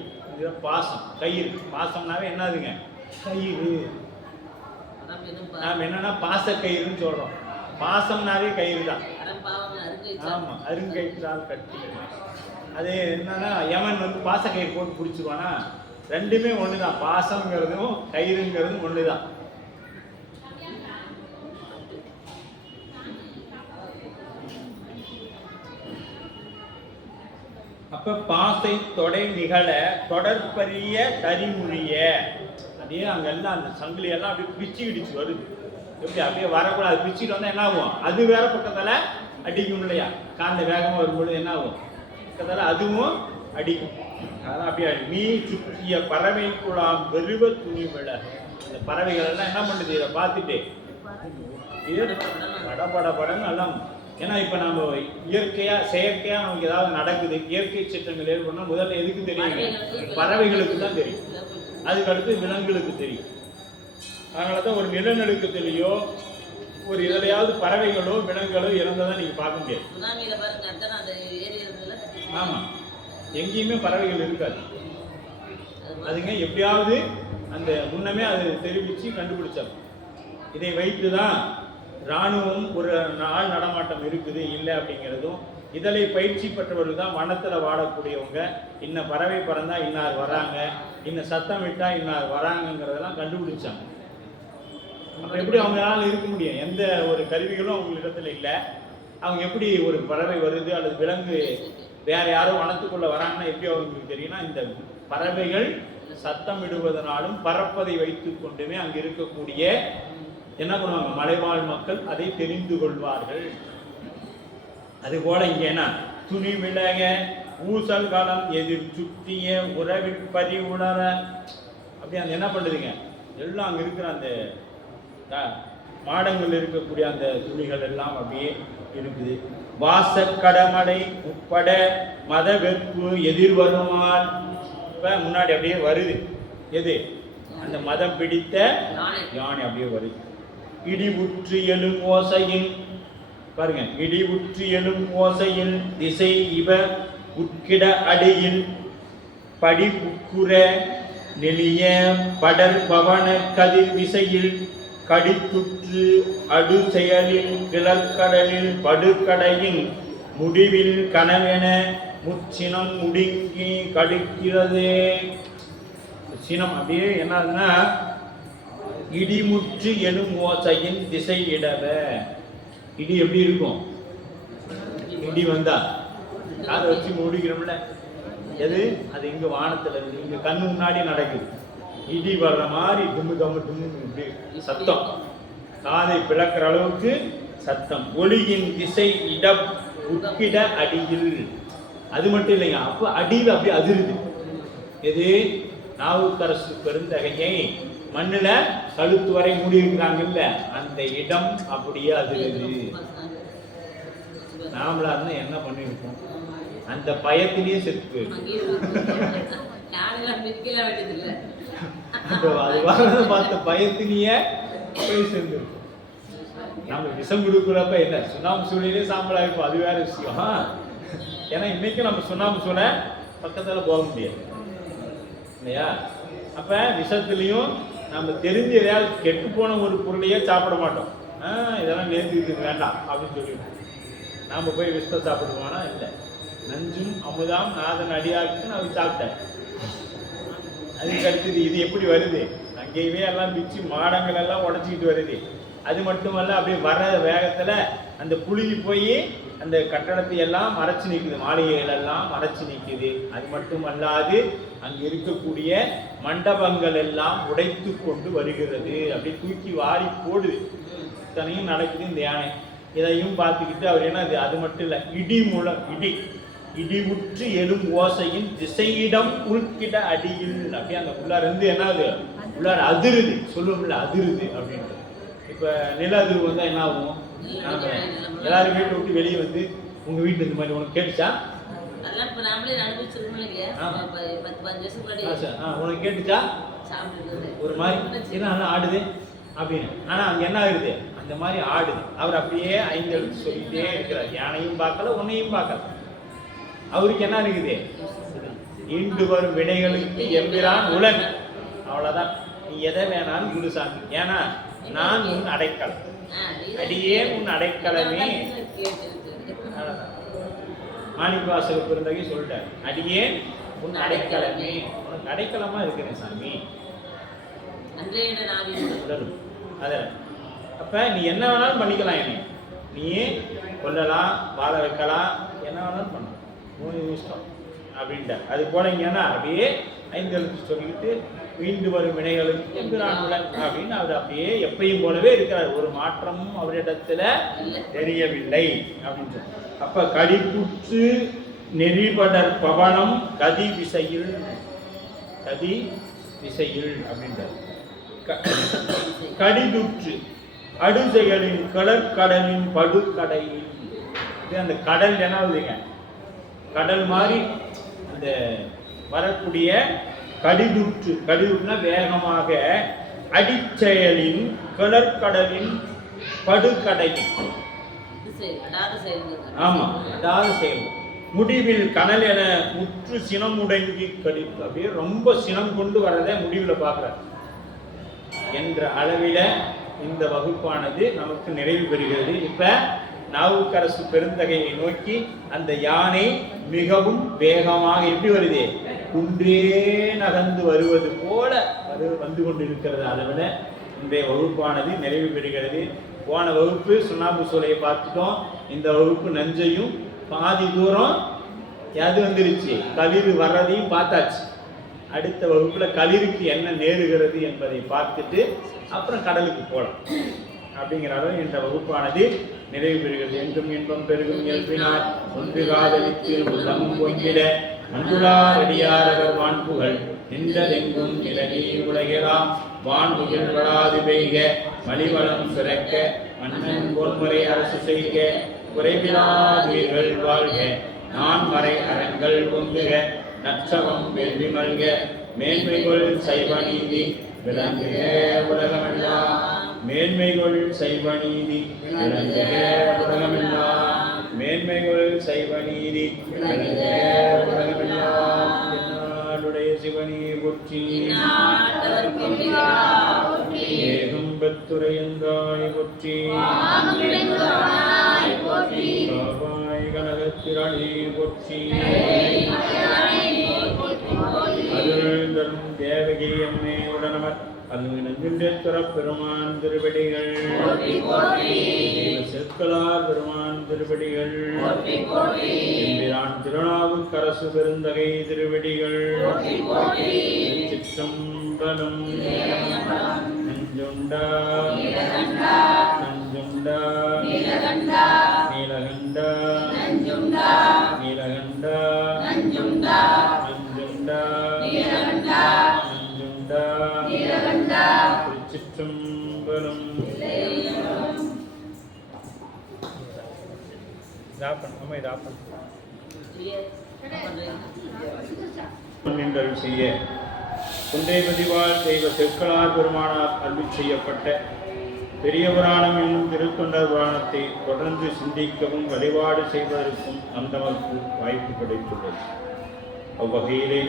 பாசம் கயிறு. பாசம்னாவே என்னதுங்க? கயிறு. நாம் என்னன்னா பாச கயிறுன்னு சொல்றோம். பாசம்னாவே கயிறு தான். ஆமா, அருங்கயிற்றால் கட்டி. அது என்னன்னா யமன் பாச கயிறு போட்டு பிடிச்சிருவானா? ரெண்டுமே ஒண்ணுதான். பாசம்ங்கிறதும் கயிறுங்கிறதும் ஒண்ணுதான். அப்ப பாசை தொடை நிகழ தொடர்பரிய தரிமொழிய அப்படியே அங்கெல்லாம் அந்த சங்கிலி எல்லாம் அப்படியே பிச்சு இடிச்சு வருது. எப்படி அப்படியே வரக்கூடாது, பிச்சுட்டு வந்தா என்ன ஆகும், அது வேற பக்கத்தால அடிக்கும் இல்லையா, காந்த வேகமா வரும்பொழுது என்ன ஆகும், பக்கத்தால அதுவும் அடிக்கும். அதெல்லாம் அப்படியே நீ சுற்றிய பறவை குழாம் வெறுவ துணி விழ, அந்த பறவைகள் எல்லாம் என்ன பண்ணுது, இதை பார்த்துட்டு படன்னு எல்லாம். ஏன்னா இப்ப நம்ம இயற்கையா செயற்கையா நமக்கு ஏதாவது நடக்குது, இயற்கை சட்டங்கள் ஏற்படணும், முதல்ல எதுக்கு தெரியும், பறவைகளுக்கு தான் தெரியும், அதுக்கு அடுத்து விலங்குகளுக்கு தெரியும். அதனாலதான் ஒரு நிலநடுக்கத்திலேயோ ஒரு இதுலையாவது பறவைகளோ விலங்குகளோ இறந்ததான் நீங்க பார்க்க முடியாது. ஆமா, எங்கேயுமே பறவைகள் இருக்காது. அதுங்க எப்படியாவது அந்த முன்னமே அது தெரிவிச்சு கண்டுபிடிச்சாங்க. இதை வைத்துதான் இராணுவம் ஒரு நாள் நடமாட்டம் இருக்குது இல்லை அப்படிங்கிறதும், இதழை பயிற்சி பெற்றவர்கள் தான் வனத்தில் வாழக்கூடியவங்க, இன்ன பறவை பறந்தா இன்னார் வராங்க, இன்ன சத்தம் விட்டா இன்னார் வராங்கங்கிறதெல்லாம் கண்டுபிடிச்சாங்க. அப்போ எப்படி அவங்களால இருக்க முடியும், எந்த ஒரு கருவிகளும் அவங்க இடத்துல இல்லை. அவங்க எப்படி ஒரு பறவை வருது அல்லது விலங்கு வேற யாரோ வனத்துக்குள்ள வராங்கன்னா எப்படி அவங்களுக்கு தெரியும்னா, இந்த பறவைகள் சத்தம் விடுவதனாலும் பறப்பதை வைத்து கொண்டுமே அங்கே இருக்கக்கூடிய என்ன பண்ணுவாங்க, மலைவாழ் மக்கள் அதை தெரிந்து கொள்வார்கள். அது போல இங்க என்ன, துணி விலக ஊசல் காலம் எதிர் சுற்றிய உறவில் பறி உணர, அப்படி அந்த என்ன பண்ணுதுங்க, எல்லாம் அங்க இருக்கிற அந்த மாடங்கள் இருக்கக்கூடிய அந்த துணிகள் எல்லாம் அப்படியே இருக்குது. வாசக்கடமடை உட்பட மத வெறுப்பு எதிர்வருமால், இப்ப முன்னாடி அப்படியே வருது எது, அந்த மதம் பிடித்த யானை அப்படியே வருது. இடி உற்று எழும் ஓசையின், பாருங்க, இடி உற்று எழும் ஓசையில் திசை இவ உட்கிட அடியில் படி புக்குற நெளிய படர் பவன கதிர் விசையில் கடித்துற்று அடு செயலில் கிளற்கடலில் படுகடையின் முடிவில் கனவென முச்சினம் முடுங்கி கடுக்கிறது. சினம் அப்படியே என்னன்னா, இடிமுற்று எழும் ஓசையின் திசை இடவ, இடி எப்படி இருக்கும், இடி வந்தா காதை வச்சு மூடிக்கிறோம்ல, எது அது இங்க வானத்துல இருந்து இங்க கண்ணு முன்னாடி நடக்குது, இடி வர்ற மாதிரி தும்மு தம்மு தும்மு இப்படி சத்தம், காதை பிளக்கிற அளவுக்கு சத்தம். ஒளியின் திசை இடம் உட்கிட அடியில், அது மட்டும் இல்லைங்க, அப்ப அடியில் அப்படி அதிருது. எது, நாவுக்கரசு பெருந்தகையை மண்ணுல கழுத்து வரை மூடி இருக்கிறாங்கல்ல, அந்த இடம் அப்படியே அதிருது. நாமளா இருந்தா என்ன பண்ணிருக்கோம், அந்த பயத்திலேயே செத்து பார்த்த பயத்திலேயே போய் சேர்ந்துருக்கும். நம்ம விஷம் கொடுக்குறப்ப என்ன, சுண்ணாம்பு சூழலே சாம்பலா இருக்கும், அது வேற விஷயம். ஏன்னா இன்னைக்கு நம்ம சுண்ணாம்பு சூழ பக்கத்துல போக முடியாது இல்லையா. அப்ப விஷத்துலயும் நம்ம தெரிஞ்ச ஏதாவது கெட்டு போன ஒரு பொருளையே சாப்பிட மாட்டோம். இதெல்லாம் நேர்த்து வேண்டாம் அப்படின்னு சொல்லிடுவோம். நாம போய் விஷத்தை சாப்பிடுவோம்னா இல்லை, நஞ்சும் அமுதாம் நாதன் அடியாக்கு நான் சாப்பிட்டேன். அதுக்கு அடுத்தது இது எப்படி வருது, அங்கேயுமே எல்லாம் பிச்சு மாடங்கள் எல்லாம் உடச்சிக்கிட்டு வருது. அது மட்டுமல்ல, அப்படியே வர வேகத்துல அந்த புழுகி போய் அந்த கட்டடத்தை எல்லாம் மறைச்சு நிற்குது, மாளிகைகள் எல்லாம் மறைச்சு நிற்குது. அது மட்டுமல்லாது அங்க இருக்கக்கூடிய மண்டபங்கள் எல்லாம் உடைத்து கொண்டு வருகிறது, அப்படி தூக்கி வாரி போடுது. இத்தனையும் நடக்குது இந்த யானை. இதையும் பார்த்துக்கிட்டு அவர் என்ன, அது மட்டும் இல்லை, இடி முழம், இடி உற்று எழும் ஓசையின் திசையிடம் உள்கிட அடியில், அப்படியே அந்த உள்ளார இருந்து என்னது, உள்ளார அதிருது, சொல்லுவோம்ல அதிருது அப்படின்ட்டு. இப்ப நில அதிர்வு வந்தா என்ன ஆகும், எல்லாரும் வீட்டை விட்டு வெளியே வந்து உங்க வீட்டு இந்த மாதிரி உனக்கு கேட்டுச்சா, உனக்கு கேட்டுச்சா, ஒரு மாதிரி என்ன ஆடுது அப்படின்னு. ஆனா அங்க என்ன ஆகுது, அந்த மாதிரி ஆடுது. அவர் அப்படியே 5 எழுத்து சொல்லிட்டே இருக்கிறார். யானையும் பார்க்கல, உன்னையும் பார்க்கல. அவருக்கு என்ன இருக்குது, இன்று வரும் வினைகளுக்கு எம்பிரான் உலன், அவ்வளவுதான். நீ எதை வேணாலும் குருசாமி, ஏன்னா நான் உன் அடைக்கலம், அடியே உன் அடைக்கலமே. மாணிக்கவாசக பெருந்தகை சொல்லிட்டார், அடியே உன் அடைக்கலமே, உனக்கு அடைக்கலமா இருக்கிறேன் சாமி. அத அப்ப நீ என்ன வேணாலும் பண்ணிக்கலாம், என்னை நீ கொல்லலாம், வாழ வைக்கலாம், என்ன வேணாலும் பண்ணலாம், இஷ்டம். அப்படின்ட்டார். அது போலங்கன்னா அப்படியே ஐந்தெழுத்து சொல்லிட்டு மீண்டு வரும் வினைகளும் எம்பிரான் உடன் அப்படின்னு அவர் அப்படியே எப்பயும் போலவே இருக்கிறார். ஒரு மாற்றமும் அவரிடத்துல தெரியவில்லை அப்படின்னு சொல்றார். அப்ப கடிப்புற்று நெறிபடர் பவனம் கதி விசையில் அப்படின்றார். கடிதுற்று அடுசைகளின் கடற்கடலின் படுகடையில் அந்த கடல் என்னாவதுங்க கடல் மாதிரி அந்த வரக்கூடிய கடிதுற்றுனா வேகமாக அடிச்செயலின் கடற்கடலின் படுகடையில் ஆமா அதாவது செயல் முடிவில் கனல் என முற்று சினம் முடங்கி கடித்து அப்படியே ரொம்ப சினம் கொண்டு வரதை முடிவில் பார்க்கிறார் என்ற அளவில இந்த வகுப்பானது நமக்கு நிறைவு பெறுகிறது. இப்ப நாவுக்கரசு பெருந்தகையை நோக்கி அந்த யானை மிகவும் வேகமாக எப்படி வருது குன்றே நகர்ந்து வருவது போல வந்து கொண்டிருக்கிறது. அளவில் இன்றைய வகுப்பானது நிறைவு பெறுகிறது. போன வகுப்பு சுண்ணாம்பு சோலையை பார்த்துட்டோம். இந்த வகுப்பு நஞ்சையும் பாதி தூரம் எது வந்துருச்சு களிறு வர்றதையும் பார்த்தாச்சு. அடுத்த வகுப்புல களிருக்கு என்ன நேருகிறது என்பதை பார்த்துட்டு அப்புறம் கடலுக்கு போகலாம். அப்படிங்கிற அளவு இந்த வகுப்பானது நிறைவு பெறுகிறது. என்றும் இன்பம் பெருகும் இயல்பினார் ஒன்று காதலித்து உள்ளமும் பொங்கிட அன்புளார் அடியாரவர் வான்புகள் நின்றதெங்கும் நிலநீ உலகெல்லாம் வான்புகள் வராது பெய்க மலிவளம் சுரக்க மன்னன் பொன்முறை அரசு செய்க குறைவிலாதுயிர்கள் வாழ்க நான் மறை அறங்கள் பொங்குக நற்சவம் வெல்வி மல்க மேன்மைகள் சைவ நீதி விளங்குக உலகமெல்லாம் மேன்மைகள் சைவ நீதி விளங்குக உலகமெல்லாம் மேன்மைகள் சைவ நீதி விளங்குக உலகமெல்லாம் என்னாளுடைய சிவனே போற்றி ஏகும் பெத்துரையந்தாய் போற்றி காவாய் கனகத்திரளே போற்றி அருள் தரும் தேவகி அம்மே உடனமர் அங்கு நஞ்சுண்டேஸ்வர பெருமான் திருவடிகள் செற்கலார் பெருமான் திருவடிகள் எம்பிரான் திருநாவுக்கரசு பெருந்தகை திருவடிகள் சிற்றம்பலம் நஞ்சுண்டா நஞ்சுண்டா நீலகண்டா நீலகண்டா நஞ்சுண்டா திருச்சிற்றம்பலம். செய்ய குந்தை பதிவால் செய்வ செற்கலார் பெருமானார் அருள் செய்யப்பட்ட பெரிய புராணம் என்னும் திருத்தொண்டர் புராணத்தை தொடர்ந்து சிந்திக்கவும் வழிபாடு செய்வதற்கும் நமக்கு வாய்ப்பு கிடைத்துள்ளது. அவ்வகையிலே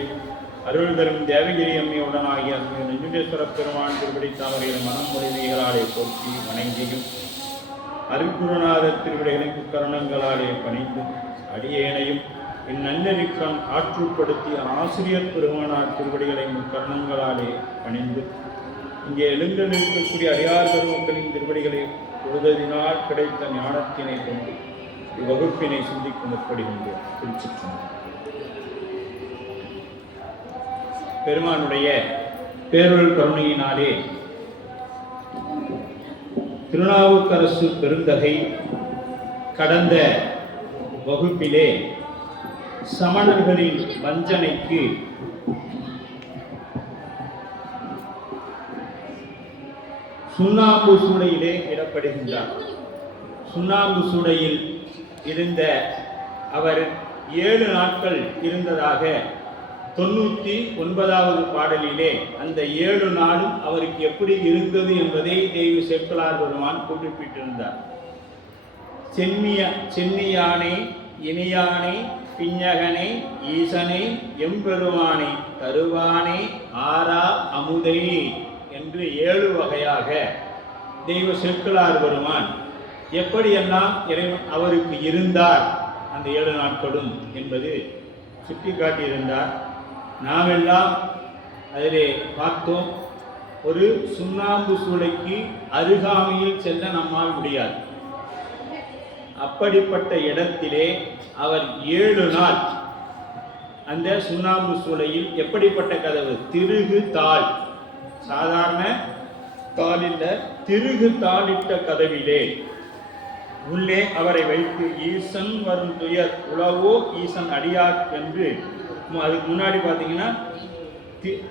அருள் தரும் தேவகிரி அம்மையுடனாகிய நஞ்சுண்டேஸ்வர பெருமான் திருப்படி தாமரையில் மனம் மொழிமைகளாலே போற்றி வணங்கியும் அருக்குருநாதர் திருவிடைகளின் கருணங்களாலே பணிந்து அடியேனையும் இந்நன்னெறிக்கண் ஆற்றுப்படுத்திய ஆசிரியர் பெருமானார் திருவடிகளின் கருணங்களாலே பணிந்து இங்கே எழுந்து நிற்கக்கூடிய அடியார் பெருமக்களின் திருவடிகளை பொழுதினால் கிடைத்த ஞானத்தினை கொண்டு இவ்வகுப்பினை சிந்திக்கும் முற்படுகின்றோம். திருச்சிற்றம்பலம். பெருமானுடைய பேரொருள் கருணையினாலே திருநாவுக்கரசு பெருந்தகை கடந்த வகுப்பிலே சமணர்களின் வஞ்சனைக்கு சுண்ணாம்பு சூளையிலே இடப்படுகின்றார். சுண்ணாம்பு சூளையில் இருந்த அவர் 7 நாட்கள் இருந்ததாக 99வது பாடலிலே அந்த 7 நாளும் அவருக்கு எப்படி இருந்தது என்பதை தெய்வ செற்கலார் பெருமான் குறிப்பிட்டிருந்தார். சென்னியானை இனியானை பிஞகனை ஈசனை எம்பெருமானை தருவானை ஆரா அமுதை என்று 7 வகையாக தெய்வ செற்கலார் பெருமான் எப்படியெல்லாம் இறைவன் அவருக்கு இருந்தார் அந்த 7 நாட்களும் என்பது சுட்டிக்காட்டியிருந்தார். நாமெல்லாம் அதிலே பார்த்தோம். ஒரு சுண்ணாம்பு சூளைக்கு அருகாமையில் செல்ல நம்மால் முடியாது. அப்படிப்பட்ட இடத்திலே அவர் 7 நாள் அந்த சுண்ணாம்பு சூளையில் எப்படிப்பட்ட கதவு? திருகு தாள், சாதாரண தாளில் திருகு தாளிட்ட கதவிலே உள்ளே அவரை வைத்து ஈசன் வரும் துயர் உளவோ ஈசன் அடியார் என்று, அதுக்கு முன்னாடி பார்த்தீங்கன்னா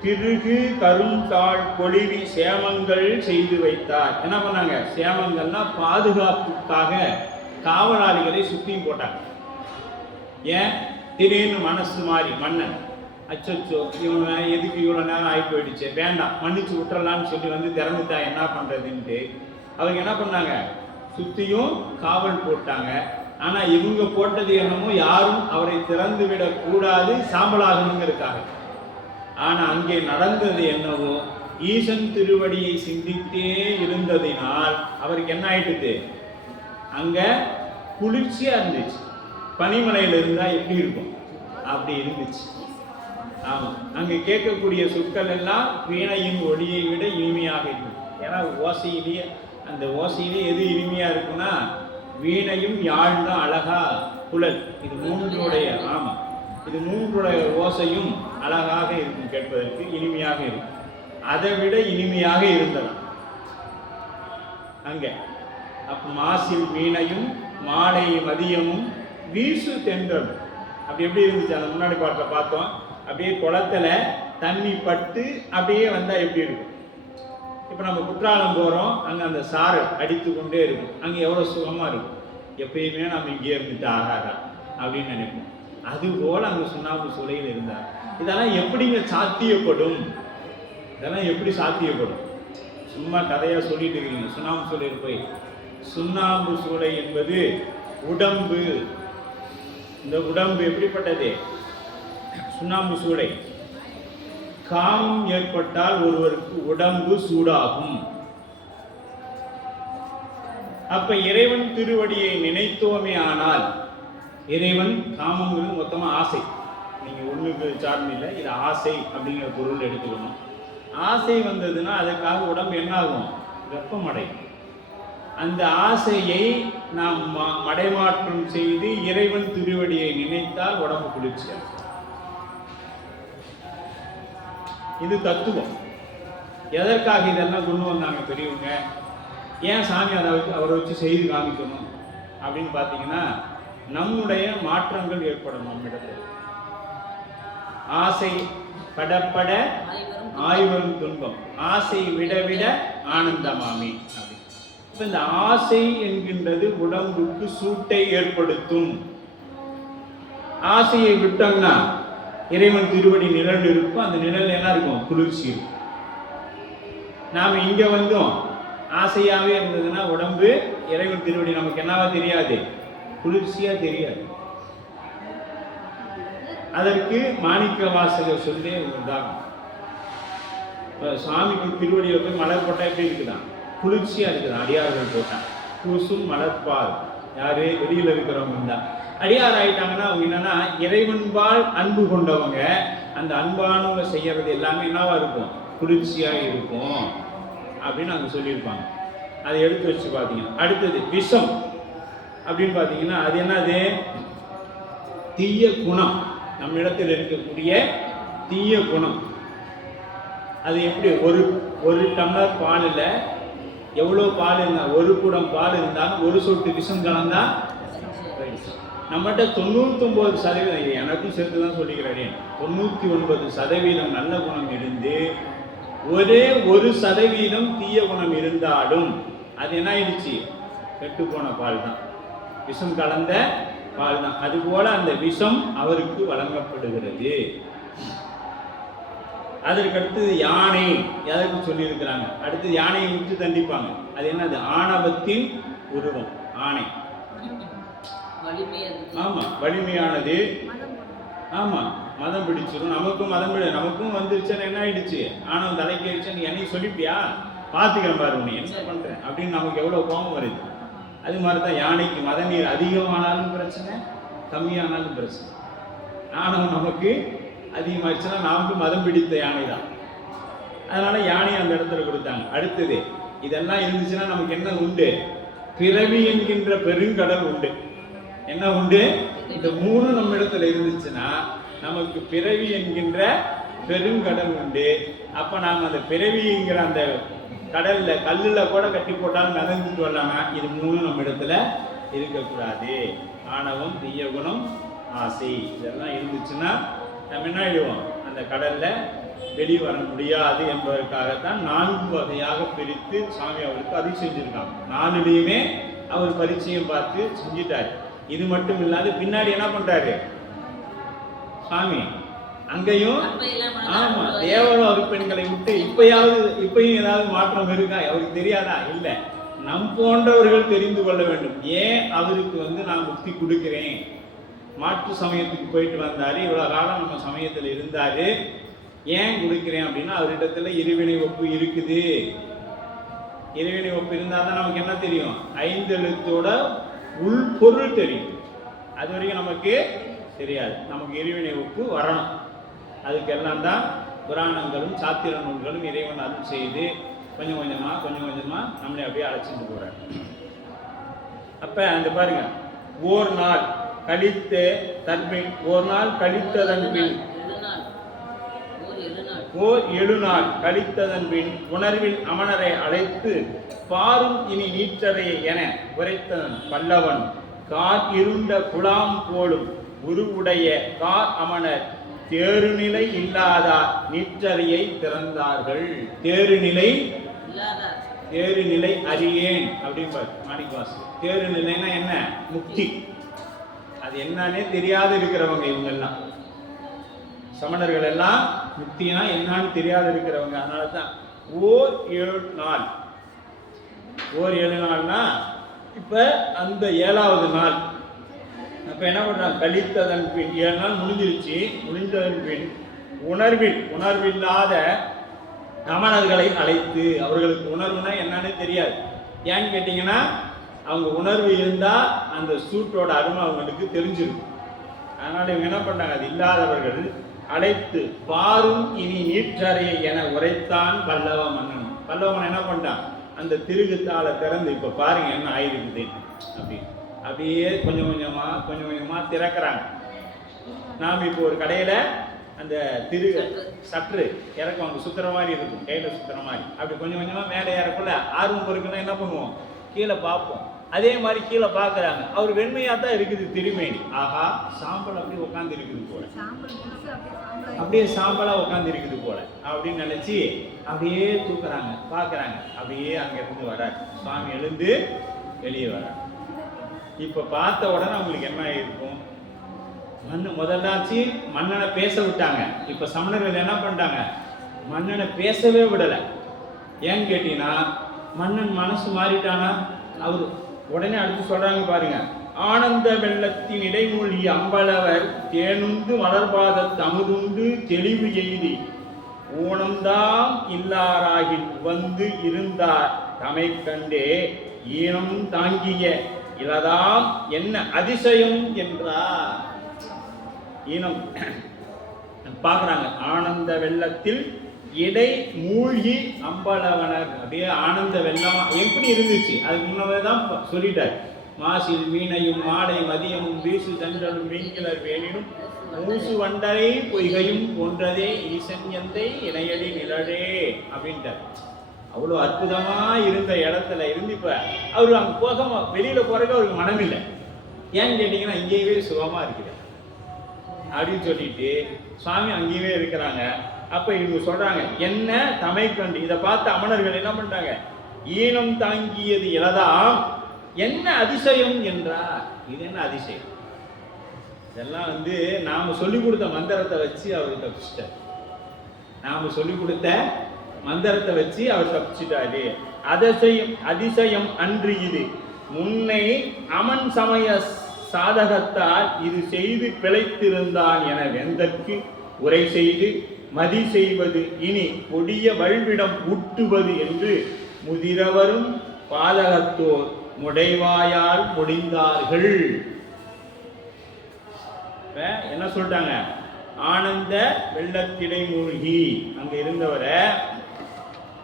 திருகு கருந்தாள் பொழிவி சேமங்கள் செய்து வைத்தார். என்ன பண்ணாங்க? சேமங்கள்னா பாதுகாப்புக்காக காவலாளிகளை சுத்தியும் போட்டாங்க. ஏன்? திடீர்னு மனசு மாறி மன்னன் அச்சோ இவங்க எதுக்கு இவ்வளோ நேரம் ஆகி போயிடுச்சு, வேண்டாம் மன்னிச்சு விட்டுறலான்னு சொல்லி வந்து திறந்துட்டா என்ன பண்ணுறதுன்ட்டு அவங்க என்ன பண்ணாங்க? சுத்தியும் காவல் போட்டாங்க. ஆனால் இவங்க போட்டது என்னமோ யாரும் அவரை திறந்து விடக்கூடாது, சாம்பலாகணுங்கிறதுக்காக. ஆனால் அங்கே நடந்தது என்னவோ, ஈசன் திருவடியை சிந்தித்தே இருந்ததினால் அவருக்கு என்ன ஆயிட்டுது? அங்கே குளிர்ச்சியாக இருந்துச்சு. பனிமலையில் இருந்தால் எப்படி இருக்கும் அப்படி இருந்துச்சு. ஆமாம், அங்கே கேட்கக்கூடிய சொற்கள் எல்லாம் வீணையின் ஒளியை விட இனிமையாக இருக்கும். ஏன்னா ஓசையிலேயே, அந்த ஓசையிலே எது இனிமையாக இருக்குன்னா வீணையும் யாழ் தான் அழகா குழல், இது மூன்றுடைய, ஆமாம் இது மூன்றுடைய ஓசையும் அழகாக இருக்கும், கேட்பதற்கு இனிமையாக இருக்கும். அதை விட இனிமையாக இருந்தது அங்கே. அப்போ மாசில் வீணையும் மாலை மதியமும் வீசு தென்றல், அப்படி எப்படி இருந்துச்சு? அந்த முன்னாடி பாட்டில் பார்த்தோம். அப்படியே குளத்துல தண்ணி பட்டு அப்படியே வந்தால் எப்படி இருக்கும்? இப்போ நம்ம குற்றாலம் போகிறோம், அங்கே அந்த சாரல் அடித்து கொண்டே இருக்கும், அங்கே எவ்வளோ சுகமாக இருக்கும். எப்பயுமே நம்ம இங்கே இருந்துட்டு ஆகாதா அப்படின்னு நினைப்போம். அதுபோல் அங்கே சுண்ணாம்பு சூளையில் இருந்தார். இதெல்லாம் எப்படிங்க சாத்தியப்படும்? இதெல்லாம் எப்படி சாத்தியப்படும்? சும்மா கதையாக சொல்லிட்டு இருக்கிறீங்க. சுண்ணாம்பு சூளையில் போய், சுண்ணாம்பு சூளை என்பது உடம்பு. இந்த உடம்பு எப்படிப்பட்டது? சுண்ணாம்பு சூளை. காமம் ஏற்பட்டால் ஒருவருக்கு உடம்பு சூடாகும். அப்ப இறைவன் திருவடியை நினைத்தோமே ஆனால், இறைவன் காமங்கிறது மொத்தமா ஆசை, நீங்க ஒண்ணுக்கு சார்ந்து இல்லை, இது ஆசை அப்படிங்கிற பொருள் எடுத்துக்கணும். ஆசை வந்ததுன்னா அதுக்காக உடம்பு என்ன ஆகும்? வெப்பமடையும். அந்த ஆசையை நாம் மடைமாற்றம் செய்து இறைவன் திருவடியை நினைத்தால் உடம்பு குளிர்ச்சியாகும். இது தத்துவம். எதற்காக இதெல்லாம் கொண்டு வந்தாங்க பெரியவங்க? ஏன் சாமி அவரை வச்சு செய்து காமிக்கணும் அப்படின்னு பார்த்தீங்கன்னா, நம்முடைய மாற்றங்கள் ஏற்படும் நம்மிடத்தில். ஆசை படப்பட ஆய்வரும் துன்பம், ஆசை விட விட ஆனந்தமாமி அப்படி. இப்போ இந்த ஆசை என்கின்றது உடம்புக்கு சூட்டை ஏற்படுத்தும். ஆசையை விட்டோம்னா இறைவன் திருவடி நிழல் இருக்கும், அந்த நிழல் என்ன இருக்கும்? குளிர்ச்சி இருக்கும். நாம் இங்கே வந்தோம், ஆசையாகவே இருந்ததுன்னா உடம்பு இறைவன் திருவடி நமக்கு என்னவா தெரியாது? குளிர்ச்சியாக தெரியாது. அதற்கு மாணிக்க வாசகர் சொல்லி உதாரணம். இப்போ சாமிக்கு திருவடியில் போய் மலர் போட்டால் எப்படி இருக்குதான்? குளிர்ச்சியாக இருக்குதான். அடியார்கள் போட்டான் குசும் மலர்பால். யாரு? வெளியில் இருக்கிறவங்க தான் அடியார் ஆயிட்டாங்கன்னா அவங்க என்னன்னா இறைவன்பால் அன்பு கொண்டவங்க. அந்த அன்பானவங்க செய்யறது எல்லாமே என்னவா இருக்கும்? குளிர்ச்சியாக இருக்கும் அப்படின்னு அவங்க சொல்லியிருப்பாங்க. அதை எடுத்து வச்சு பார்த்தீங்கன்னா, அடுத்தது விஷம் அப்படின்னு பார்த்தீங்கன்னா அது என்னது? தீய குணம். நம்ம இடத்தில் இருக்கக்கூடிய தீய குணம். அது எப்படி? ஒரு டம்ளர் பாலில் எவ்வளோ பால் இருந்தால், ஒரு குடம் பால் இருந்தாலும் ஒரு சொட்டு விஷம் கலந்தா நம்மகிட்ட 99% எனக்கும் சேர்த்து தான் சொல்லிக்கிறேன், 99% நல்ல குணம் இருந்து ஒரே 1% தீய குணம் இருந்தாலும் அது என்ன ஆயிடுச்சு? கெட்டு போன பால் தான், விஷம் கலந்த பால் தான். அதுபோல அந்த விஷம் அவருக்கு வழங்கப்படுகிறது. அதற்கு அடுத்தது யானை. எதற்கு சொல்லியிருக்கிறாங்க? அடுத்தது யானையை விட்டு தண்டிப்பாங்க. அது என்னது? ஆணவத்தின் உருவம் ஆணை. ஆமா, வலிமையானது. ஆமா, மதம் பிடிச்சிடும். நமக்கும் நமக்கும் வந்துருச்சுன்னு என்ன ஆயிடுச்சு? ஆணவம் தலைக்கு ஆயிடுச்சுன்னு என்னையும் சொல்லிப்பியா, பார்த்துக்கிறேன் பாரு உன்னை என்ன பண்றேன் அப்படின்னு நமக்கு எவ்வளவு கோபம் வருது. அது மாதிரிதான் யானைக்கு மத நீர் அதிகமானாலும் பிரச்சனை, கம்மியானாலும் பிரச்சனை. ஆணவம் நமக்கு அதிகமாகிடுச்சுன்னா நமக்கு மதம் பிடித்த யானை தான். அதனால யானையை அந்த இடத்துல கொடுத்தாங்க. அடுத்தது இதெல்லாம் இருந்துச்சுன்னா நமக்கு என்ன உண்டு? பிறவி என்கின்ற பெருங்கடல் உண்டு. என்ன உண்டு? இந்த 3 நம்ம இடத்துல இருந்துச்சுன்னா நமக்கு பிறவி என்கின்ற பெருங்கடல் உண்டு. அப்ப நாம் அந்த பிறவிங்கிற அந்த கடல்ல கல்லுல கூட கட்டி போட்டாலும் மிதந்துட்டு வரலாமா? இது மூணு நம்ம இடத்துல இருக்கக்கூடாது. ஆணவம், தீய குணம், ஆசை இதெல்லாம் இருந்துச்சுன்னா நம்ம என்ன ஆயிடுவோம்? அந்த கடல்ல வெளியே வர முடியாது என்பதற்காகத்தான் 4 வகையாக பிரித்து சாமி அவருக்கு அதை செஞ்சிருக்காங்க. 4லையுமே அவர் பரிச்சயம் பார்த்து செஞ்சிட்டாரு. இது மட்டும் இல்லாத பின்னாடி என்ன பண்றாரு சாமி? அங்கேயும் ஆமா தேவலோக பெண்களை விட்டு இப்பயும் ஏதாவது மாற்றம் இருக்கா? அவருக்கு தெரியாதா? இல்லை. நம் போன்றவர்கள் தெரிந்து கொள்ள வேண்டும். ஏன் அவருக்கு நான் முக்தி கொடுக்கிறேன்? மாற்று சமயத்துக்கு போயிட்டு வந்தாரு, இவ்வளவு காலம் நம்ம சமயத்தில் இருந்தாரு, ஏன் கொடுக்கிறேன் அப்படின்னா அவரிடத்துல இருவினை ஒப்பு இருக்குது. இருவினை ஒப்பு இருந்தால் தான் நமக்கு என்ன தெரியும்? 5 எழுத்தோட உள்பொருள் தெரியும். அது வரைக்கும் நமக்கு தெரியாது. நமக்கு இருவினை ஒப்பு வரணும். அதுக்கெல்லாம் தான் புராணங்களும் சாத்திர நூல்களும் இறைவன் அருள் செய்து கொஞ்சம் கொஞ்சமா நம்மளை அப்படியே அழைச்சிட்டு போறாரு. அப்ப அந்த பாருங்க, ஓர் நாள் கழித்ததன் பின் ஓர் 7 நாள் கழித்ததன் பின் உணர்வில் அமணரை அழைத்து பாரும் இனி நீற்றரை என உரைத்ததன் பல்லவன் கார் இருண்ட குலாம் போலும் உருவுடைய கார் அமணர் தேறுநிலை இல்லாதார் நீற்றறையை திறந்தார்கள். தேறுநிலை அறியேன் அப்படின்பார் மாணிக்கவாசகர். தேறுநிலைன்னா என்ன? முக்தி. அது என்னன்னே தெரியாது இருக்கிறவங்க இவங்கெல்லாம், சமணர்கள் எல்லாம் முக்தினா என்னன்னு தெரியாது இருக்கிறவங்க. அதனால தான் ஓர் 7 நாள்னா இப்ப அந்த 7வது நாள். அப்ப என்ன பண்றாங்க? கழித்ததன் பின் 7 நாள் முடிந்ததன் பின் உணர்வில்லாத அமணர்களை அழைத்து, அவர்களுக்கு உணர்வுனா என்னன்னு தெரியாது. ஏன்னு கேட்டீங்கன்னா அவங்க உணர்வு இருந்தா அந்த சூட்டோட அருமை அவங்களுக்கு தெரிஞ்சிருக்கும். அதனால இவங்க என்ன பண்றாங்க? அது இல்லாதவர்கள் அழைத்து பாரும் இனி நீற்றறை என உரைத்தான் பல்லவ மன்னன். பல்லவன் என்ன பண்ணிட்டான்? அந்த திருகுத்தாளை திறந்து இப்ப பாருங்க என்ன ஆயிருக்குது அப்படியே கொஞ்சம் கொஞ்சமா திறக்கிறாங்க. நாம் இப்போ ஒரு கடையில அந்த சற்று இறக்கம் அங்கே சுத்துற மாதிரி இருக்கும், கையில சுத்துற மாதிரி. அப்படி கொஞ்சம் கொஞ்சமா மேலே ஏறக்குள்ள ஆர்வம் பொறுக்குன்னா என்ன பண்ணுவோம்? கீழே பார்ப்போம். அதே மாதிரி கீழே பார்க்குறாங்க. அவர் வெண்மையா தான் இருக்குது திருமேனி. ஆஹா, சாம்பல் அப்படியே உட்காந்து இருக்குது போல, அப்படியே சாம்பலா உட்காந்து இருக்குது போல அப்படின்னு நினைச்சு அப்படியே தூக்குறாங்க, பார்க்குறாங்க. அப்படியே அங்க இருந்து வராரு சுவாமி, எழுந்து வெளியே வராரு. இப்ப பார்த்த உடனே அவங்களுக்கு என்ன இருக்கும்? முதலாச்சு மன்னனை பேச விட்டாங்க. இப்ப சமணர்கள் என்ன பண்ணிட்டாங்க? மன்னனை பேசவே விடல. ஏன்னு கேட்டீங்கன்னா மன்னன் மனசு மாறிட்டானா? அவரு உடனே அடுத்து சொல்றாங்க பாருங்க, ஆனந்த வெள்ளத்தின் இடைமூழ்கி அம்பலவர் தேனுந்து மலர்பாத தமுதுண்டு தெளிவு எய்தி ஊனம்தாம் இல்லாராகில் வந்து இருந்தார் தமை கண்டே ஈனம் தாங்கிய இலதாம் என்ன அதிசயம் என்றார். ஈனம் பார்க்குறாங்க. ஆனந்த வெள்ளத்தில் இடை மூழ்கி அம்பலவனர், அப்படியே ஆனந்த வெள்ளமா எப்படி இருந்துச்சு அதுக்கு முன்னவே தான் சொல்லிட்டார். மாசில் மீனையும் மாடை மதியமும் வீசு தன்றலும் மீன்கிளர் வேலினும் மூசு வண்டரை பொய்கையும் போன்றதே ஈசன் எந்தை இணையடி நிழலே அப்படின்ட்டார். அவ்வளோ அற்புதமா இருந்த இடத்துல இருந்து இப்ப அவரு அங்க போகாம வெளியில போறதுக்கு அவருக்கு மனம் இல்லை. ஏன்னு கேட்டீங்கன்னா இங்கேயே சுகமா இருக்குது அப்படின்னு சொல்லிட்டு சுவாமி அங்கேயே இருக்கிறாங்க. அப்ப இவங்க சொல்றாங்க என்ன தமை கண்டு. இதை பார்த்து அமணர்கள் என்ன பண்றாங்க? ஈனம் தாங்கியது இலதாம் என்ன அதிசயம் என்றார். இது என்ன அதிசயம்? இதெல்லாம் நாம சொல்லிக் கொடுத்த மந்திரத்தை வச்சு அவர் தப்பிச்சிட்டார். நாம சொல்லிக் கொடுத்த மந்திரத்தை வச்சு அவர் தப்பிச்சிட்டாரு. அதிசயம் அன்று இது முன்னை அமன் சமய சாதகத்தால் இது செய்து பிழைத்திருந்தான் என வெந்தற்கு உரை செய்து மதி செய்வது இனி கொடிய வல்விடம் ஊட்டுவது என்று முதிரவரும் பாதகத்தோர் முடைவாயால் முடிந்தார்கள். என்ன சொல்லிட்டாங்க? ஆனந்த வெள்ளத்திடை மூழ்கி அங்க இருந்தவரை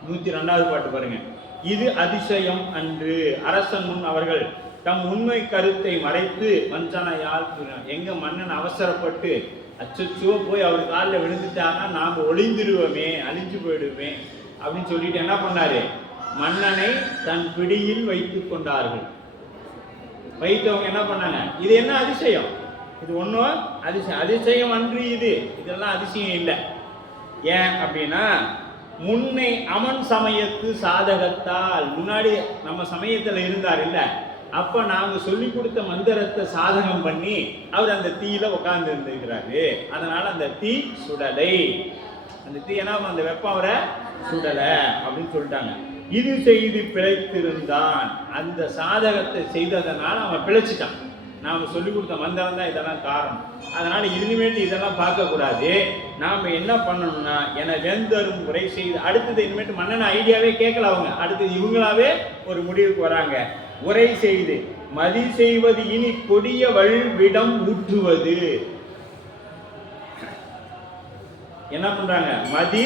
102வது பாட்டு பாருங்க. இது அதிசயம் அன்று அரசன் முன் அவர்கள் தம் உண்மை கருத்தை மறைத்து வஞ்சனையால் எங்க மன்னன் அவசரப்பட்டு அச்சோ போய் அவர் காலில் விழுந்துட்டாங்கன்னா நாம் ஒளிந்துருவோமே, அழிஞ்சு போயிடுவோமே அப்படின்னு சொல்லிட்டு என்ன பண்ணாரு, மன்னனை தன் பிடியில் வைத்து கொண்டார்கள். வைத்தவங்க என்ன பண்ணாங்க, இது என்ன அதிசயம், இது ஒன்றும் அதிசயம் அன்று, இதெல்லாம் அதிசயம் இல்லை. ஏன் அப்படின்னா, முன்னை அமன் சமயத்து சாதகத்தால், முன்னாடி நம்ம சமயத்தில் இருந்தார் இல்லை, அப்போ நாங்கள் சொல்லி கொடுத்த மந்திரத்தை சாதகம் பண்ணி அவர் அந்த தீயில உட்கார்ந்து இருந்திருக்கிறாரு. அதனால அந்த தீ சுடலை, அந்த தீ என்ன, அந்த வெப்பம் அவரை சுடலை அப்படின்னு சொல்லிட்டாங்க. இது செய்து பிழைத்திருந்தான், அந்த சாதகத்தை செய்ததனால அவன் பிழைச்சிட்டான். நாம் சொல்லிக் கொடுத்த மந்திரம் தான் இதெல்லாம் காரணம். அதனால இனிமேட்டு இதெல்லாம் பார்க்கக்கூடாது. நாம் என்ன பண்ணணும்னா, என வேந்தரும் உரை செய்து, அடுத்தது இனிமேட்டு மன்னன் ஐடியாவே கேட்கல அவங்க, அடுத்தது இவங்களாவே ஒரு முடிவுக்கு வராங்க. உரை செய்து மதி செய்வது இனி கொடிய வல்விடம் ஊற்றுவது. என்ன பண்றாங்க, மதி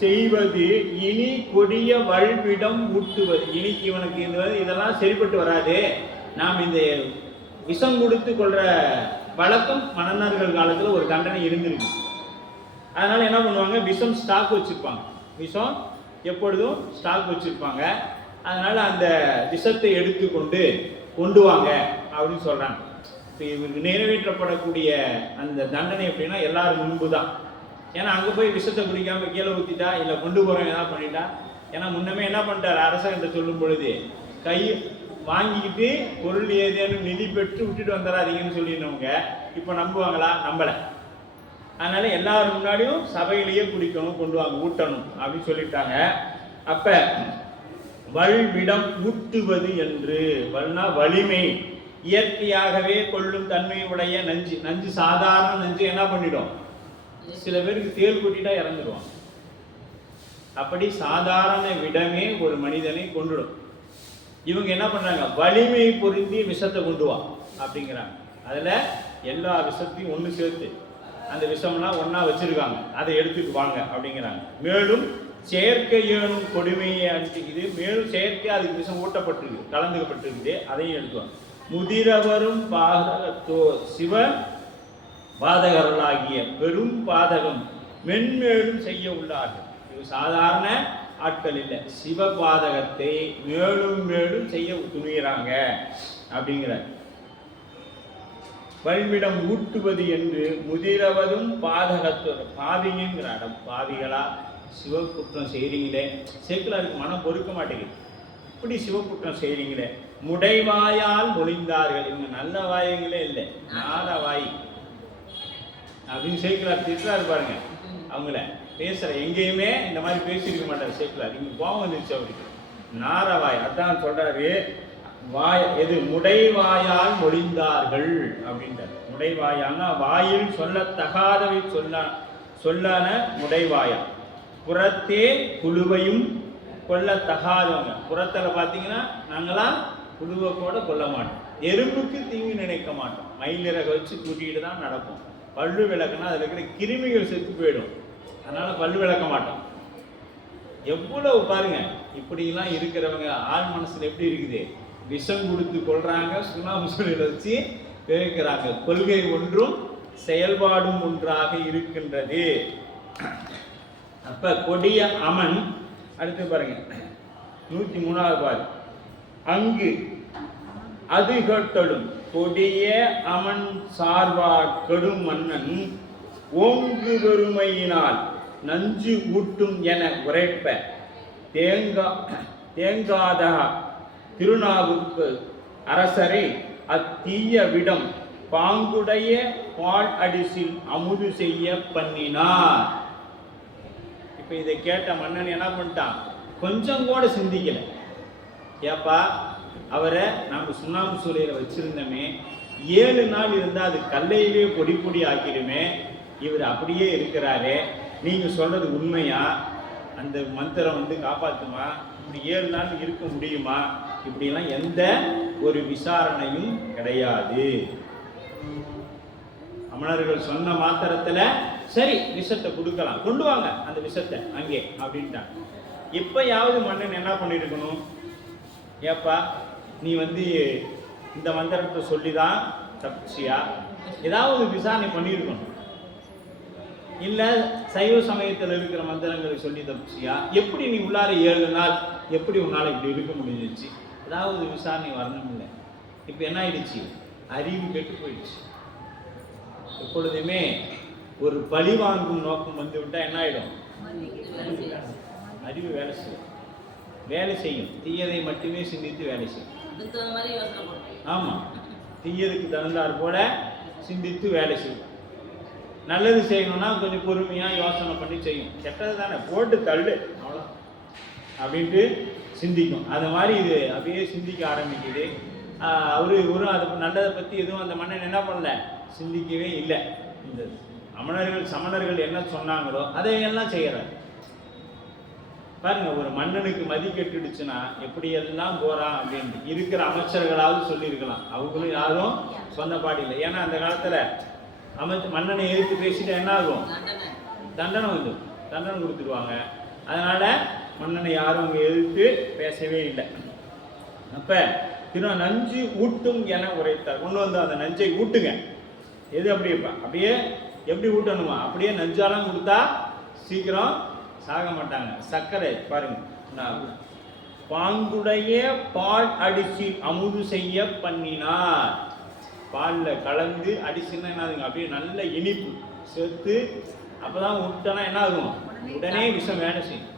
செய்வது இனி கொடிய வல்விடம் ஊட்டுவது. இன்னைக்கு இவனுக்கு இதெல்லாம் சரிப்பட்டு வராது, நாம் இந்த விஷம் கொடுத்து கொள்ற வழக்கம் மன்னர்கள் காலத்துல ஒரு தண்டனை இருந்திருக்கு. அதனால என்ன பண்ணுவாங்க, விஷம் ஸ்டாக் வச்சிருப்பாங்க, விஷம் எப்பொழுதும் ஸ்டாக் வச்சிருப்பாங்க. அதனால அந்த விஷத்தை எடுத்து கொண்டு வாங்க அப்படின்னு சொல்றாங்க. இப்போ இவருக்கு நிறைவேற்றப்படக்கூடிய அந்த தண்டனை எப்படின்னா எல்லாரும் முன்பு தான். ஏன்னா அங்கே போய் விஷத்தை குடிக்காம கீழே ஊற்றிட்டா, இல்லை கொண்டு போகிறவங்க என்ன பண்ணிட்டா, ஏன்னா முன்னமே என்ன பண்ணிட்டார் அரசங்கிட்ட சொல்லும் பொழுது, கை வாங்கிக்கிட்டு பொருள் ஏதேனும் நிதி பெற்று விட்டுட்டு வந்துடாதீங்கன்னு சொல்லிடுறவங்க இப்போ நம்புவாங்களா, நம்பலை. அதனால எல்லாரும் முன்னாடியும் சபையிலேயே குடிக்கணும், கொண்டு வாங்க, ஊட்டணும் அப்படின்னு சொல்லிட்டாங்க. அப்ப வல்விடம் ஊட்டுவது என்று, வல்னா வலிமை, இயற்கையாகவே கொள்ளும் தன்மை உடைய நஞ்சு. நஞ்சு சாதாரண நஞ்சு என்ன பண்ணிடும், சில பேருக்கு தேல் கூட்டிட்டா இறந்துடுவாங்க. அப்படி சாதாரண விடமே ஒரு மனிதனை கொண்டுடும். இவங்க என்ன பண்றாங்க, வலிமை பொருந்தி விஷத்தை கொண்டு வா அப்படிங்கிறாங்க. அதுல எல்லா விஷத்தையும் ஒன்று சேர்த்து அந்த விஷம்லாம் ஒன்னா வச்சிருக்காங்க, அதை எடுத்துட்டு வாங்க அப்படிங்கிறாங்க. மேலும் செயற்கை ஏனும் கொடுமையை அடிச்சுக்குது, மேலும் செயற்கை அதுக்கு விஷம் ஊட்டப்பட்டிருக்கு, கலந்துக்கப்பட்டிருக்குது, அதையும் எடுத்துவாங்க. முதிரவரும் பாதகத்தோ சிவ பாதகர்களாகிய பெரும் பாதகம் மென்மேலும் செய்ய உள்ளார்கள். இது சாதாரண ஆட்கள் இல்லை, சிவ பாதகத்தை மேலும் மேலும் செய்ய துணிகிறாங்க அப்படிங்கிறார். வல்விடம் ஊட்டுவது என்று முதிரவதும் பாதகத்தோட பாவிங்கிறார். பாவிகளா சிவக்குற்றம் செய்கிறீங்களே, சேக்கிலாருக்கு மனம் பொறுக்க மாட்டேங்குது, இப்படி சிவக்குற்றம் செய்கிறீங்களே. முடைவாயால் மொழிந்தார்கள், இவங்க நல்ல வாயங்களே இல்லை, நாத வாய் அப்படின்னு சேக்கிலார் திட்டுறாரு பாருங்க. அவங்கள பேசுற எங்கேயுமே இந்த மாதிரி பேசியிருக்க மாட்டார் சேக்கிலார். இங்க கோபம் வந்துருச்சு அவருக்கு, நாரவாய். அதான் சொல்றாரு, வாய் எது, முடைவாயால் மொழிந்தார்கள் அப்படின்றார். முடைவாயான்னா வாயில் சொல்லத்தகாதவை சொல்லான முடைவாயா. புறத்தே குழுவையும் கொல்லத்தகாதவங்க. புறத்தில் பார்த்தீங்கன்னா நாங்களாம் குழுவை கூட கொல்ல மாட்டோம், எறும்புக்கு தீங்கு நினைக்க மாட்டோம், மயிலிறக வச்சு கூட்டிகிட்டு தான் நடப்போம். பல்லு விளக்குனா அதில் இருக்கிற கிருமிகள் செத்து போயிடும், அதனால பல்லு விளக்க மாட்டோம். எவ்வளவு பாருங்க, இப்படிலாம் இருக்கிறவங்க ஆள் மனசுல எப்படி இருக்குது, விஷம் கொடுத்து கொள்றாங்க, சுண்ணாம்பு சூழலை வச்சு வைக்கிறாங்க. கொள்கை ஒன்றும் செயல்பாடும் ஒன்றாக இருக்கின்றது. அப்ப கொடிய அமன், அடுத்து பாருங்க 103வது பாரு, அங்கு அது கேட்டலும் கொடிய அமன் சார்வா கெடும் மன்னன் ஓங்கு பெருமையினால் நஞ்சு ஊட்டும் என உரைப்ப தேங்காத திருநாவுக்கு அரசரை அத்தீய விடம் பாங்குடைய பால் அடிசில் அமுது செய்ய பண்ணினார். இப்ப இதை கேட்ட மன்னன் என்ன பண்ணிட்டான், கொஞ்சம் கூட சிந்திக்கல. ஏப்பா, அவரை நம்ம சுண்ணாம்பு சூளையில வச்சிருந்தோமே, 7 நாள் இருந்தால் அது கல்லையவே பொடி பொடி ஆக்கிடுமே, இவர் அப்படியே இருக்கிறாரு, நீங்க சொல்றது உண்மையா, அந்த மந்திரம் காப்பாற்றுமா, இப்படி 7 நாள் இருக்க முடியுமா, இப்படிலாம் எந்த ஒரு விசாரணையும் கிடையாது. அமணர்கள் சொன்ன மாத்திரத்துல சரி விஷத்தை கொடுக்கலாம், கொண்டு வாங்க அந்த விஷத்தை அங்கே அப்படின்ட்டாங்க. இப்பயாவது மன்னன் என்ன பண்ணிருக்கணும், ஏப்பா நீ இந்த மந்திரத்தை சொல்லி தான் தப்பிச்சியா, ஏதாவது விசாரணை பண்ணியிருக்கணும். இல்லை சைவ சமயத்தில் இருக்கிற மந்திரங்களை சொல்லி தப்பிச்சியா, எப்படி நீ உள்ளார 7 நாள் எப்படி உன்னால் இப்படி இருக்க முடிஞ்சிச்சு, ஏதாவது விசாரணை வரணும். இல்லை, இப்போ என்ன ஆயிடுச்சு, அறிவு கெட்டு போயிடுச்சு. எப்பொழுதுமே ஒரு பழி வாங்கும் நோக்கம் விட்டால் என்ன ஆகிடும், அறிவு வேலை செய்யும். தீயதை மட்டுமே சிந்தித்து வேலை செய்யும். ஆமாம், தீயதுக்கு தகுந்தாற் போல சிந்தித்து வேலை செய்யும். நல்லது செய்யணும்னா கொஞ்சம் பொறுமையாக யோசனை பண்ணி செய்யும். கெட்டது தானே போட்டு தள்ளு அவ்வளோ அப்படின்ட்டு சிந்திக்கும். அது மாதிரி இது அப்படியே சிந்திக்க ஆரம்பிக்குது. அவரு அதை நல்லதை பற்றி எதுவும் அந்த மன்னன் என்ன பண்ணல, சிந்திக்கவே இல்லை. இந்த சமணர்கள் என்ன சொன்னாங்களோ அதையெல்லாம் செய்கிறார். பாருங்க, ஒரு மன்னனுக்கு மதி கெட்டுடுச்சுன்னா எப்படியெல்லாம் போறான் அப்படின்ட்டு இருக்கிற அமைச்சர்களாவது சொல்லியிருக்கலாம். அவங்களும் யாரும் சொந்த பாடி இல்லை. ஏன்னா அந்த காலத்துல மன்னனை எதிர்த்து பேசிட்டு என்ன ஆகும், தண்டனை கொடுத்துருவாங்க. அதனால மன்னனை யாரும் அங்கே எதிர்த்து பேசவே இல்லை. அப்ப நஞ்சு ஊட்டும் என உரைத்தார். கொண்டு அந்த நஞ்சை ஊட்டுங்க. எது அப்படியே எப்படி ஊட்டணுமா, அப்படியே நஞ்சாலாம் கொடுத்தா சீக்கிரம் சாக மாட்டாங்க. சர்க்கரை பாருங்க, பாங்குடைய பால் அடிச்சு அமுது செய்ய பண்ணினார். பாலில் கலந்து அடிச்சுன்னா என்னதுங்க, அப்படியே நல்ல இனிப்பு சேர்த்து அப்போதான் விட்டோன்னா என்ன ஆகும், உடனே விஷம் வேலை செய்யும்.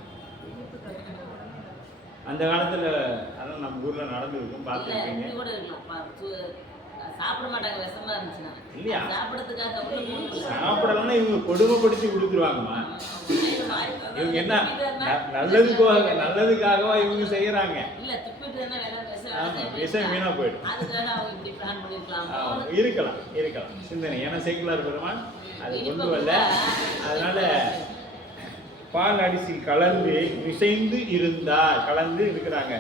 அந்த காலத்தில் அதெல்லாம் நம்ம ஊரில் நடந்துருக்கும், பார்த்துருக்கீங்க. இல்லையா, சாப்பிடலன்னா இவங்க கொடுமைப்படுத்தி கொடுத்துருவாங்கம்மா. இவங்க என்ன நல்லதுக்காகவா இவங்க செய்யறாங்க. விஷம் வீணா போயிடும். இருக்கலாம் சிந்தனை. ஏன்னா செக்குலர் பெருமான் அது கொண்டு வரல. அதனால பால் அரிசி கலந்து மிசைந்து இருந்தார், கலந்து இருக்கிறாங்க.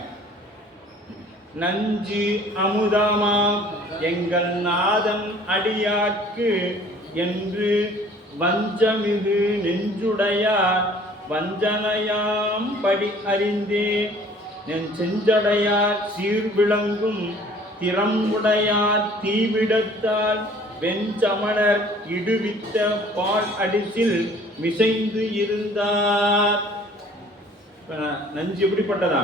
நஞ்சு அமுதாமா எங்கள் நாதன் அடியாட்கு என்று வஞ்சமிகு நெஞ்சுடையார் வஞ்சனையாம் படி அறிந்தே செஞ்சடையார் சீர்விளங்கும் திறம்புடையார் தீவிடத்தால் வெஞ்சமணர் இடுவித்த பால் அடிசில் மிசைந்து இருந்தார். நஞ்சு எப்படிப்பட்டதா,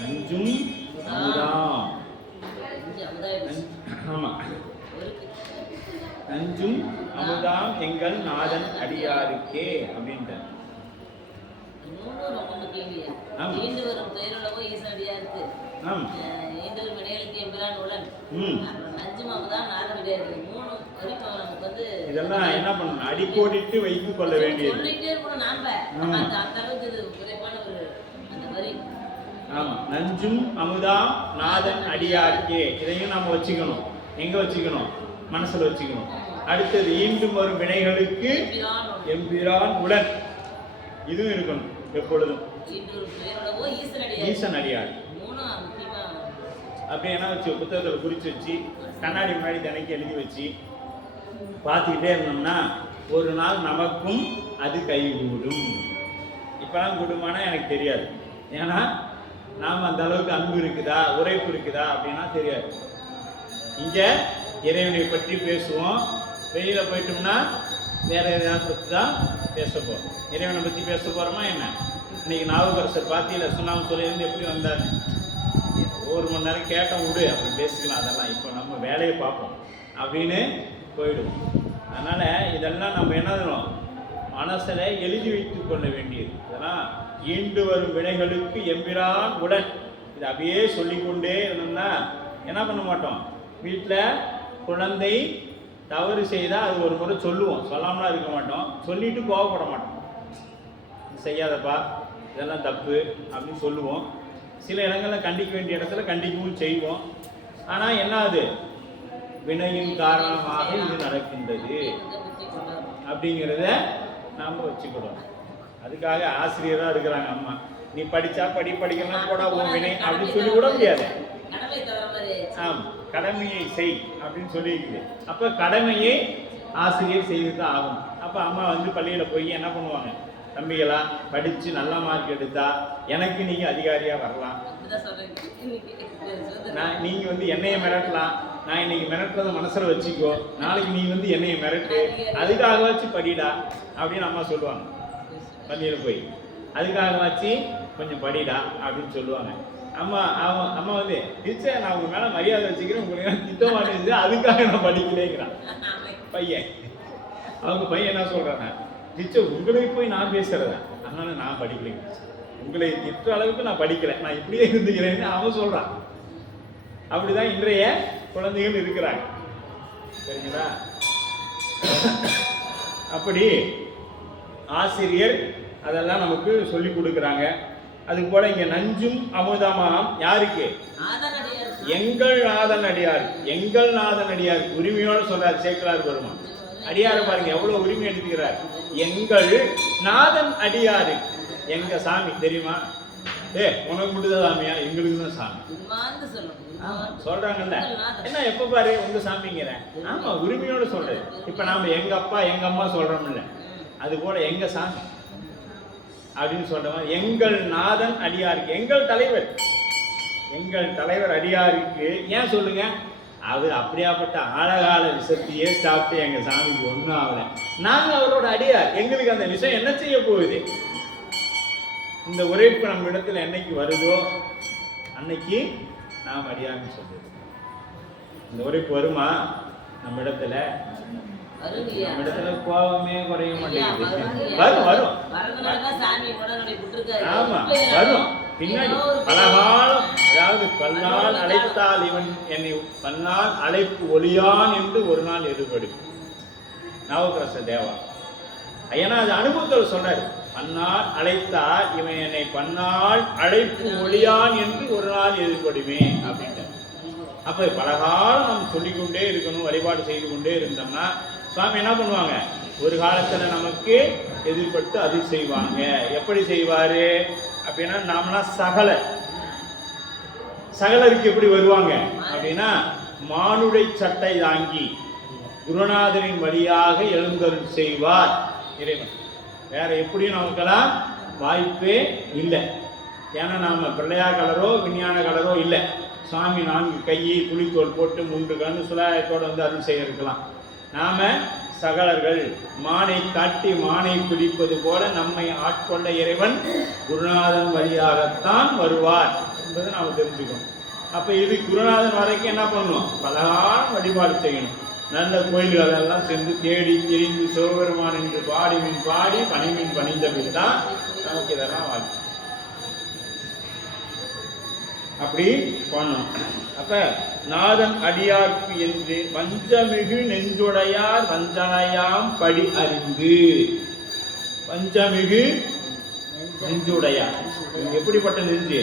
நஞ்சும் அமுதாம். ஆமா, நஞ்சும் அமுதாம் எங்கள் நாதன் அடியாருக்கே அப்படின்ட்டு. இதெல்லாம் என்ன பண்ணணும், அடிக்கோடிட்டு வைத்துக் கொள்ள வேண்டியது. ஆமா, நஞ்சும் அமுதாம் நாதன் அடியார்க்கே, இதையும் நம்ம வச்சுக்கணும். எங்க வச்சுக்கணும், மனசுல வச்சுக்கணும். அடுத்தது ஈண்டும் வரும் வினைகளுக்கு எம்பிரான் உடன், இதுவும் இருக்கணும் எப்பொழுதும். ஈசன் அடியார் அப்படி என்ன வச்சு புத்தகத்தில் குறிச்சு வச்சு கண்ணாடி முன்னாடி தினைக்கு எழுதி வச்சு பார்த்துக்கிட்டே இருந்தோம்னா ஒரு நாள் நமக்கும் அது கைகூடும். இப்பெல்லாம் கூடுமானா எனக்கு தெரியாது. ஏன்னா நாம் அந்த அளவுக்கு அன்பு இருக்குதா, உரைப்பு இருக்குதா அப்படின்னா தெரியாது. இங்கே இறைவனை பற்றி பேசுவோம், வெளியில் போயிட்டோம்னா வேற எதாவது பற்றி தான் பேச போகிறோம். இறைவனை பற்றி பேச போகிறோமா என்ன? இன்னைக்கு நாவுக்கரசர் பாத்தியில சுண்ணாம சொல்லியிருந்து எப்படி வந்தார், 1 மணி நேரம் கேட்டோம் விடு, அப்படி பேசிக்கலாம். அதெல்லாம் இப்போ நம்ம வேலையை பார்ப்போம் அப்படின்னு போயிடுவோம். அதனால் இதெல்லாம் நம்ம என்ன பண்ணணும், மனசில் எழுதி வைத்து கொள்ள வேண்டியது. இதெல்லாம் ஈண்டு வரும் வினைகளுக்கு எம்பிரான் உடன். இது அப்படியே சொல்லிக்கொண்டே இருந்தோம்னா என்ன பண்ண மாட்டோம். வீட்டில் குழந்தை தவறு செய்தால் அது ஒரு முறை சொல்லுவோம், சொல்லாமலாம் இருக்க மாட்டோம். சொல்லிட்டு கோவப்பட மாட்டோம். செய்யாதப்பா, இதெல்லாம் தப்பு அப்படின்னு சொல்லுவோம். சில இடங்களில் கண்டிக்க வேண்டிய இடத்துல கண்டிக்கவும் செய்வோம். ஆனால் என்ன, அது வினையின் காரணமாக இது நடக்கின்றது அப்படிங்கிறத நாம் வச்சுக்கிறோம். அதுக்காக ஆசிரியராக இருக்கிறாங்க அம்மா, நீ படித்தா படிக்கலாம் கூட உன் வினை அப்படின்னு சொல்லி விட முடியாது. கடமையை செய் அப்படின்னு சொல்லியிருக்குது. அப்போ கடமையை ஆசிரியர் செய்து தான் ஆகும். அப்போ அம்மா பள்ளியில் போய் என்ன பண்ணுவாங்க, தம்பிகளா படித்து நல்ல மார்க் எடுத்தா எனக்கு நீங்கள் அதிகாரியாக வரலாம். நீங்கள் வந்து என்னைய மிரட்டலாம். நான் இன்னைக்கு மிரட்டுறத மனசில் வச்சுக்கோ, நாளைக்கு நீ வந்து என்னைய மிரட்டு, அதுக்காக வச்சு படிடா அப்படின்னு அம்மா சொல்லுவாங்க. பள்ளியில் போய் அதுக்காக வச்சு கொஞ்சம் படிடா அப்படின்னு சொல்லுவாங்க. அம்மா அம்மா வந்து டீச்சர் நான் உங்க மேலே மரியாதை வச்சுக்கிறேன், உங்களுக்கு திட்ட மாட்டேங்குது, அதுக்காக நான் படிக்கலேங்கிறான் பையன். அவங்க பையன் என்ன சொல்கிறாங்க, டீச்சர் உங்களுக்கு போய் நான் பேசுகிறேன், அதனால நான் படிக்கலைங்க, உங்களை திட்ட அளவுக்கு நான் படிக்கலை, நான் இப்படியே இருந்துக்கிறேன்னு அவன் சொல்கிறான். அப்படிதான் இன்றைய குழந்தைகள் இருக்கிறாங்க. சரிங்களா? அப்படி ஆசிரியர் அதெல்லாம் நமக்கு சொல்லி கொடுக்குறாங்க. அதுக்கு போல இங்க நஞ்சும் அமுதமாம் யாருக்கு? எங்கள் நாதன் அடியார். எங்கள் நாதன் அடியார் உரிமையோடு சொல்றார் சேக்கிழார் பெருமான். அடியாரை பாருங்க எவ்வளவு உரிமை எடுத்துக்கிறார். எங்கள் நாதன் அடியாரு. எங்க சாமி தெரியுமா? உனக்கு மட்டும்தான் சாமியா? எங்களுக்கு தான் சாமி சொல்றாங்கல்ல. என்ன எப்ப பாரு உங்க சாமிங்கிற? ஆமா, உரிமையோட சொல்றது. இப்ப நாம எங்க அப்பா எங்க அம்மா சொல்றோம்ல, அது போல எங்க சாமி அப்படின்னு சொல்றோம். எங்கள் நாதன் அடியாருக்கு, எங்கள் தலைவர், எங்கள் தலைவர் அடியாருக்கு. ஏன் சொல்லுங்க? அவர் அப்படியாப்பட்ட ஆழகால விஷத்தையே சாப்பிட்டு எங்க சாமிக்கு ஒன்றும் ஆகல. நாங்க அவரோட அடியார், எங்களுக்கு அந்த விஷயம் என்ன செய்ய போகுது? இந்த உரைப்பு நம்ம இடத்துல என்னைக்கு வருதோ அன்னைக்கு நாம் அடியார்னு சொல்றது. இந்த உரைப்பு வருமா நம்ம இடத்துல? நம்ம இடத்துல கோபமே குறைய மாட்டேங்குது. வரும் வரும் ஆமா வரும் பின்னாடி பலகாலம். அதாவது பல்லால் அழைத்தால் இவன் என்னை பல்லால் அழைப்பு ஒளியான் என்று ஒரு நாள் எதிர்படும் நவகிரச தேவா. ஏன்னா அது அனுபவத்தில் சொல்றாரு. பன்னால் அழைத்தால் இவன் என்னை பன்னால் அழைப்பு ஒளியான் என்று ஒரு நாள் எதிர்படுமே அப்படின்ட்டு. அப்ப பலகாலம் நம்ம சொல்லிக்கொண்டே இருக்கணும், வழிபாடு செய்து கொண்டே இருந்தோம்னா சுவாமி என்ன பண்ணுவாங்க? ஒரு காலத்துல நமக்கு எதிர்பட்டு அருள் செய்வாங்க. எப்படி செய்வாரு அப்படின்னா, நாமெல்லாம் சகலருக்கு எப்படி வருவாங்க அப்படின்னா, மானுடை சட்டை தாங்கி குருநாதரின் வழியாக எழுந்தருள் செய்வார் இறைவன். வேற எப்படியும் நமக்கெல்லாம் வாய்ப்பே இல்லை. ஏன்னா நாம பிள்ளையா கலரோ விஞ்ஞான கலரோ இல்லை. சுவாமி 4 கையை புலித்தோல் போட்டு 3 கண்ணு சுலாயத்தோடு வந்து அருள் செய்ய இருக்கலாம். நாம சகலர்கள். மானை காட்டி மானை பிடிப்பது போல நம்மை ஆட்கொண்ட இறைவன் குருநாதன் வழியாகத்தான் வருவார் என்பதை நாம் தெரிஞ்சுக்கணும். அப்ப இது குருநாதன் வரைக்கும் என்ன பண்ணணும்? பலகாலம் வழிபாடு செய்யணும். நல்ல கோயில்கள் எல்லாம் சென்று தேடி திரிந்து சிவபெருமான் என்று பாடிமின் பாடி பணிமின் பணிந்த பின் தான் நமக்கு இதெல்லாம் வாழ்க்கை. அப்படி பண்ணணும். அப்ப நாதன் அடியார்க்கு என்று வஞ்சமிகு நெஞ்சுடையார் வஞ்சனையாம் படி அறிந்து. வஞ்சமிகு நெஞ்சுடையார் எப்படிப்பட்ட நெஞ்சு?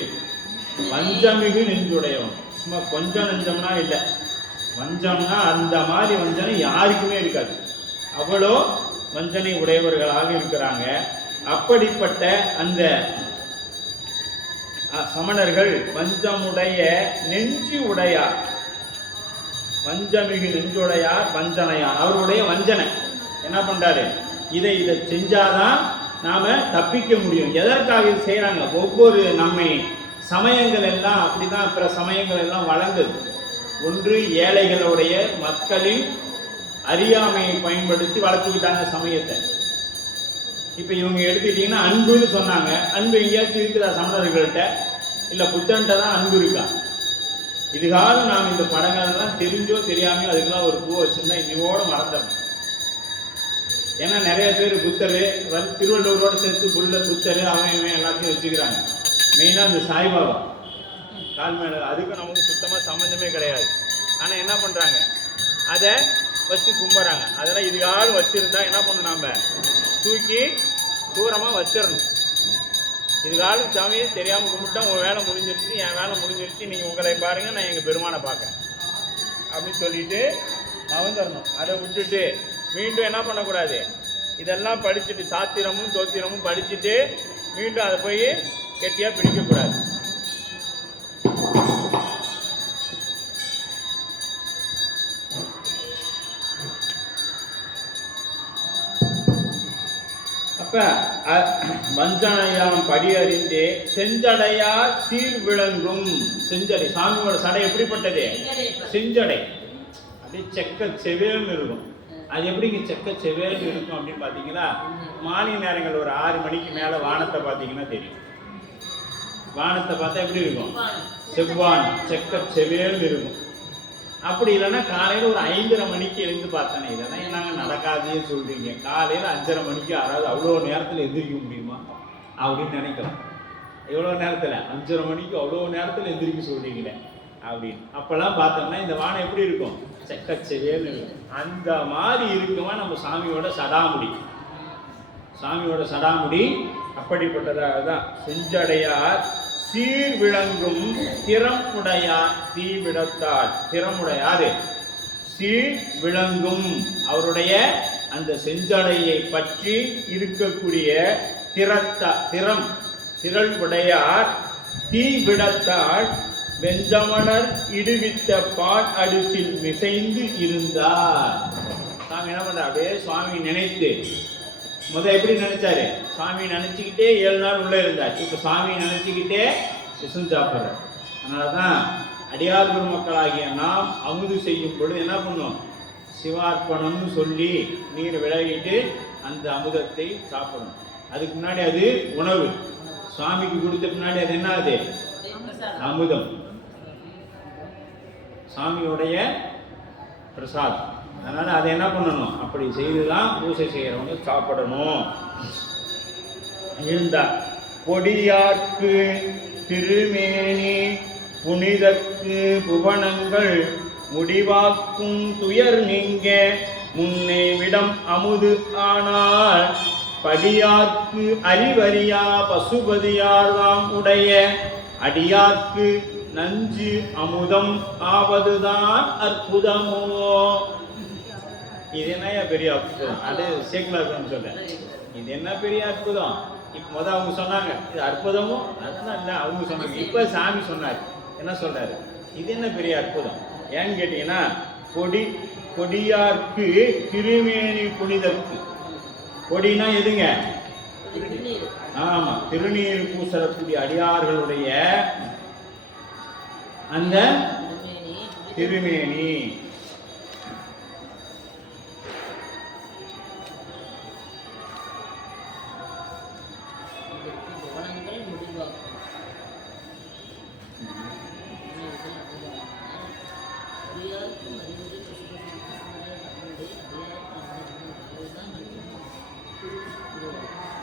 வஞ்சமிகு நெஞ்சுடையவன். சும்மா கொஞ்சம் நெஞ்சம்னா இல்லை, வஞ்சம்னா அந்த மாதிரி வஞ்சனை யாருக்குமே இருக்காது. அவ்வளோ வஞ்சனை உடையவர்களாக இருக்கிறாங்க. அப்படிப்பட்ட அந்த சமணர்கள் வஞ்சமுடைய நெஞ்சு உடையார், வஞ்சமிகு நெஞ்சுடையார் வஞ்சனையார். அவருடைய வஞ்சனை என்ன பண்றாரு? இதை செஞ்சாதான் நாம தப்பிக்க முடியும். எதற்காக இது செய்யறாங்க? ஒவ்வொரு நம்மை சமயங்கள் எல்லாம் அப்படிதான் பிற சமயங்கள் எல்லாம் வளர்ந்தது. ஒன்று ஏழைகளுடைய மக்களின் அறியாமையை பயன்படுத்தி வளர்த்துக்கிட்டாங்க சமயத்தை. இப்ப இவங்க எடுத்துக்கிட்டீங்கன்னா அன்புன்னு சொன்னாங்க. அன்பு எங்கேயாச்சும் இருக்குதா சமணர்கள்ட்ட? இல்ல புத்தன்ட்ட தான் அன்பு இருக்கா? இதுக்காக நாம் இந்த படங்கள்லாம் தெரிஞ்சோ தெரியாமையோ அதுக்கெல்லாம் ஒரு பூ வச்சிருந்தா இன்னையோட மறந்துடணும். ஏன்னா நிறைய பேர் புத்தர் திருவள்ளுவரோட சேர்த்து புத்தர் அவன் இவன் எல்லாத்தையும் வச்சுக்கிறாங்க. மெயினா இந்த சாய்பாபா கால் மேல, அதுக்கும் நமக்கு சுத்தமா சம்பந்தமே கிடையாது. ஆனா என்ன பண்றாங்க? அதை வச்சு கும்பிட்றாங்க. அதெல்லாம் இதுக்காக வச்சிருந்தா என்ன பண்ணணும்? நாம தூக்கி தூரமா வச்சிடணும். இதுக்காக சாமியை தெரியாம கும்பிட்டா உன் வேலை முடிஞ்சிருச்சு, என் வேலை முடிஞ்சிருச்சு, நீங்க உங்களை பாருங்க, நான் எங்க பெருமானை பார்க்கறேன் அப்படின்னு சொல்லிட்டு நவந்தரணும். அதை விட்டுட்டு மீண்டும் என்ன பண்ணக்கூடாது? இதெல்லாம் படிச்சுட்டு சாத்திரமும் தோத்திரமும் படிச்சுட்டு மீண்டும் அதை போய் கெட்டியா பிடிக்கக்கூடாது. அப்ப அப்ப வஞ்சனையாம் படி அறிந்தே செஞ்சடையா சீர் விளங்கும். செஞ்சடை, சாமியோட சடை எப்படிப்பட்டது? செஞ்சடை, அப்படியே செக்க செவேல்னு இருக்கும். அது எப்படிங்க செக்க செவேல்னு இருக்கும் அப்படின்னு பார்த்தீங்கன்னா, மாலை நேரங்கள் ஒரு 6 மணிக்கு மேலே வானத்தை பார்த்தீங்கன்னா தெரியும். வானத்தை பார்த்தா எப்படி இருக்கும்? செவ்வான் செக்க செவேல்னு இருக்கும். அப்படி இல்லைன்னா காலையில் ஒரு 5:30 மணிக்கு எழுந்து பார்த்தேனே. இல்லைன்னா நாங்கள் நடக்காதே சொல்றீங்க. காலையில் 5:30 மணிக்கு யாராவது அவ்வளோ நேரத்தில் எந்திரிக்க முடியுமா அப்படின்னு நினைக்கலாம். எவ்வளோ நேரத்தில்? 5:30 மணிக்கு அவ்வளோ நேரத்தில் எந்திரிக்க சொல்றீங்களே அப்படின்னு. அப்பெல்லாம் பார்த்தோம்னா இந்த வானம் எப்படி இருக்கும்? செக்கச்செவேன்னு இருக்கும். அந்த மாதிரி இருக்குமா நம்ம சாமியோட சடாமுடி. சாமியோட சடாமுடி அப்படிப்பட்டதாக தான். செஞ்சடையார் சீர் விளங்கும் திறமுடையார் தீவிடத்தார். திறமுடையாரு சீர் விளங்கும், அவருடைய அந்த செஞ்சடையை பற்றி இருக்கக்கூடிய திறம் திரள் உடையார் தீவிடத்தார் வெஞ்சமணர் இடுவித்த பால் அடிசில் மிசைந்து இருந்தார். சாமி என்ன பண்ற? அப்படியே சுவாமி நினைத்து, முதல் எப்படி நினைச்சாரு? சுவாமி நினைச்சுக்கிட்டே 7 நாள் உள்ள இருந்தார். இப்ப சுவாமி நினைச்சுக்கிட்டே விஷம் சாப்பிட்றார். அதனாலதான் அடியார் பெருமக்களாகிய நாம் அமுது செய்யும் பொழுது என்ன பண்ணும்? சிவார்ப்பணம்னு சொல்லி நீர் விலகிட்டு அந்த அமுதத்தை சாப்பிடணும். அதுக்கு முன்னாடி அது உணவு. சுவாமிக்கு கொடுத்த பின்னாடி அது என்ன? அது அமுதம், சாமியோடைய பிரசாதம். அதனால அதை என்ன பண்ணணும்? அப்படி செய்துதான் பூஜை செய்யறவங்க சாப்பிடணும். இருந்தார் கொடியார்க்கு திருமேனி புனிதற்கு புவனங்கள் முடிவாக்கும் துயர் நீங்க முன்னே விடம் அமுது ஆனால் படியார்க்கு அறிவறியா பசுபதியார்தாம் உடைய அடியார்க்கு நஞ்சு அமுதம் ஆவதுதான் அற்புதமோ. இது என்ன பெரிய அற்புதம்? அது சேக்கலான்னு சொல்ல, இது என்ன பெரிய அற்புதம்? இப்ப அவங்க சொன்னாங்க இது அற்புதமோ, அதுதான் இல்லை அவங்க சொன்னாங்க. இப்ப சாமி சொன்னார், என்ன சொல்றாரு? இது என்ன பெரிய அற்புதம் ஏன்னு கேட்டீங்கன்னா, கொடியார்க்கு திருமேனி புனிதற்கு. கொடினா எதுங்க? ஆமா, திருநீர் பூசக்கூடிய அடியார்களுடைய அந்த திருமேனி.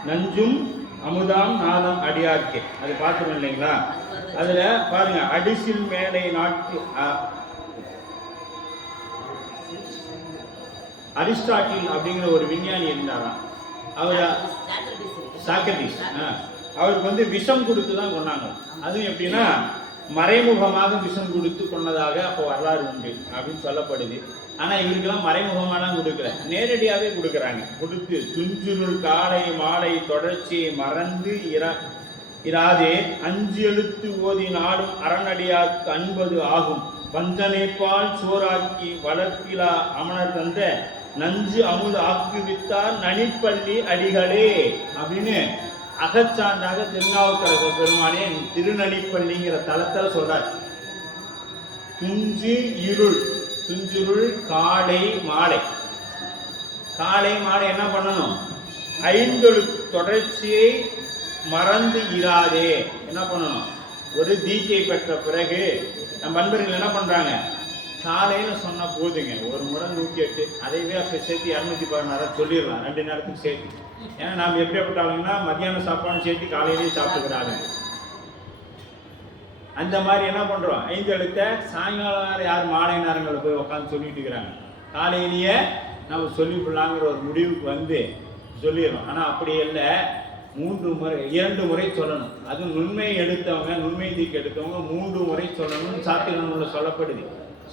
நஞ்சும் அமுதாம் நாதம் அடியார்க்கே. அது பார்க்கணும் இல்லைங்களா? அதுல பாருங்க, அடிசில் மேலை நாட்டு அரிஸ்டாட்டில் அப்படிங்கிற ஒரு விஞ்ஞானி இருந்தாராம். அவர் சாக்ரட்டிஸ். அவருக்கு விஷம் கொடுத்து தான் கொண்டாங்க. அதுவும் எப்படின்னா மறைமுகமாக விஷம் கொடுத்து கொண்டதாக அப்போ வரலாறு உண்டு அப்படின்னு சொல்லப்படுது. ஆனால் இவருக்கெல்லாம் மறைமுகமாக தான் கொடுக்கல, நேரடியாகவே கொடுக்குறாங்க. கொடுத்து துஞ்சுருள் காலை மாலை தொடர்ச்சியை மறந்து இராதே 5 எழுத்து ஓதி நாடும் அறநடியார்க்கு 50 ஆகும். வஞ்சனைப்பால் சோறாக்கி வளர்ப்பிலா அமனர் தந்த நஞ்சு அமுது ஆக்குவித்தார் நனிப்பள்ளி அடிகளே அப்படின்னு அகச்சான்றாக திருநாவுக்கரசர் பெருமானே திருநனிப்பள்ளிங்கிற தலத்தில் சொல்றார். துஞ்சுருள் காலை மாலை. காலை மாலை என்ன பண்ணணும்? 5 தொடர்ச்சியை மறந்து இராதே. என்ன பண்ணணும்? ஒரு தீக்கை பெற்ற பிறகு நம்ம நண்பர்கள் என்ன பண்றாங்க? காலையில சொன்ன போதுங்க, ஒரு முறை 108, அதைவே அப்ப சேர்த்து 216 சொல்லிடலாம், 2 நேரத்துக்கு சேர்த்து. ஏன்னா நாம் எப்படிப்பட்டாங்கன்னா மத்தியான சாப்பாடு சேர்த்து காலையிலேயே சாப்பிட்டுக்கிறாங்க. அந்த மாதிரி என்ன பண்றோம்? 5 எழுத்த சாயங்காலம் நேரம் யார் மாலை நேரங்களில் போய் உட்காந்து சொல்லிட்டு இருக்கிறாங்க. காலையிலேயே நம்ம சொல்லிவிடலாங்கிற ஒரு முடிவுக்கு வந்து சொல்லிடுறோம். ஆனா அப்படி இல்லை, 2 முறை சொல்லணும். அது நுண்மை எடுத்தவங்க, நுண்மை தீக்கு எடுத்தவங்க 3 முறை சொல்லணும்னு சாத்திரங்களில் சொல்லப்படுது.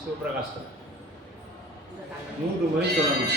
சிவபிரகாசம் 3 முறை சொல்லணும்.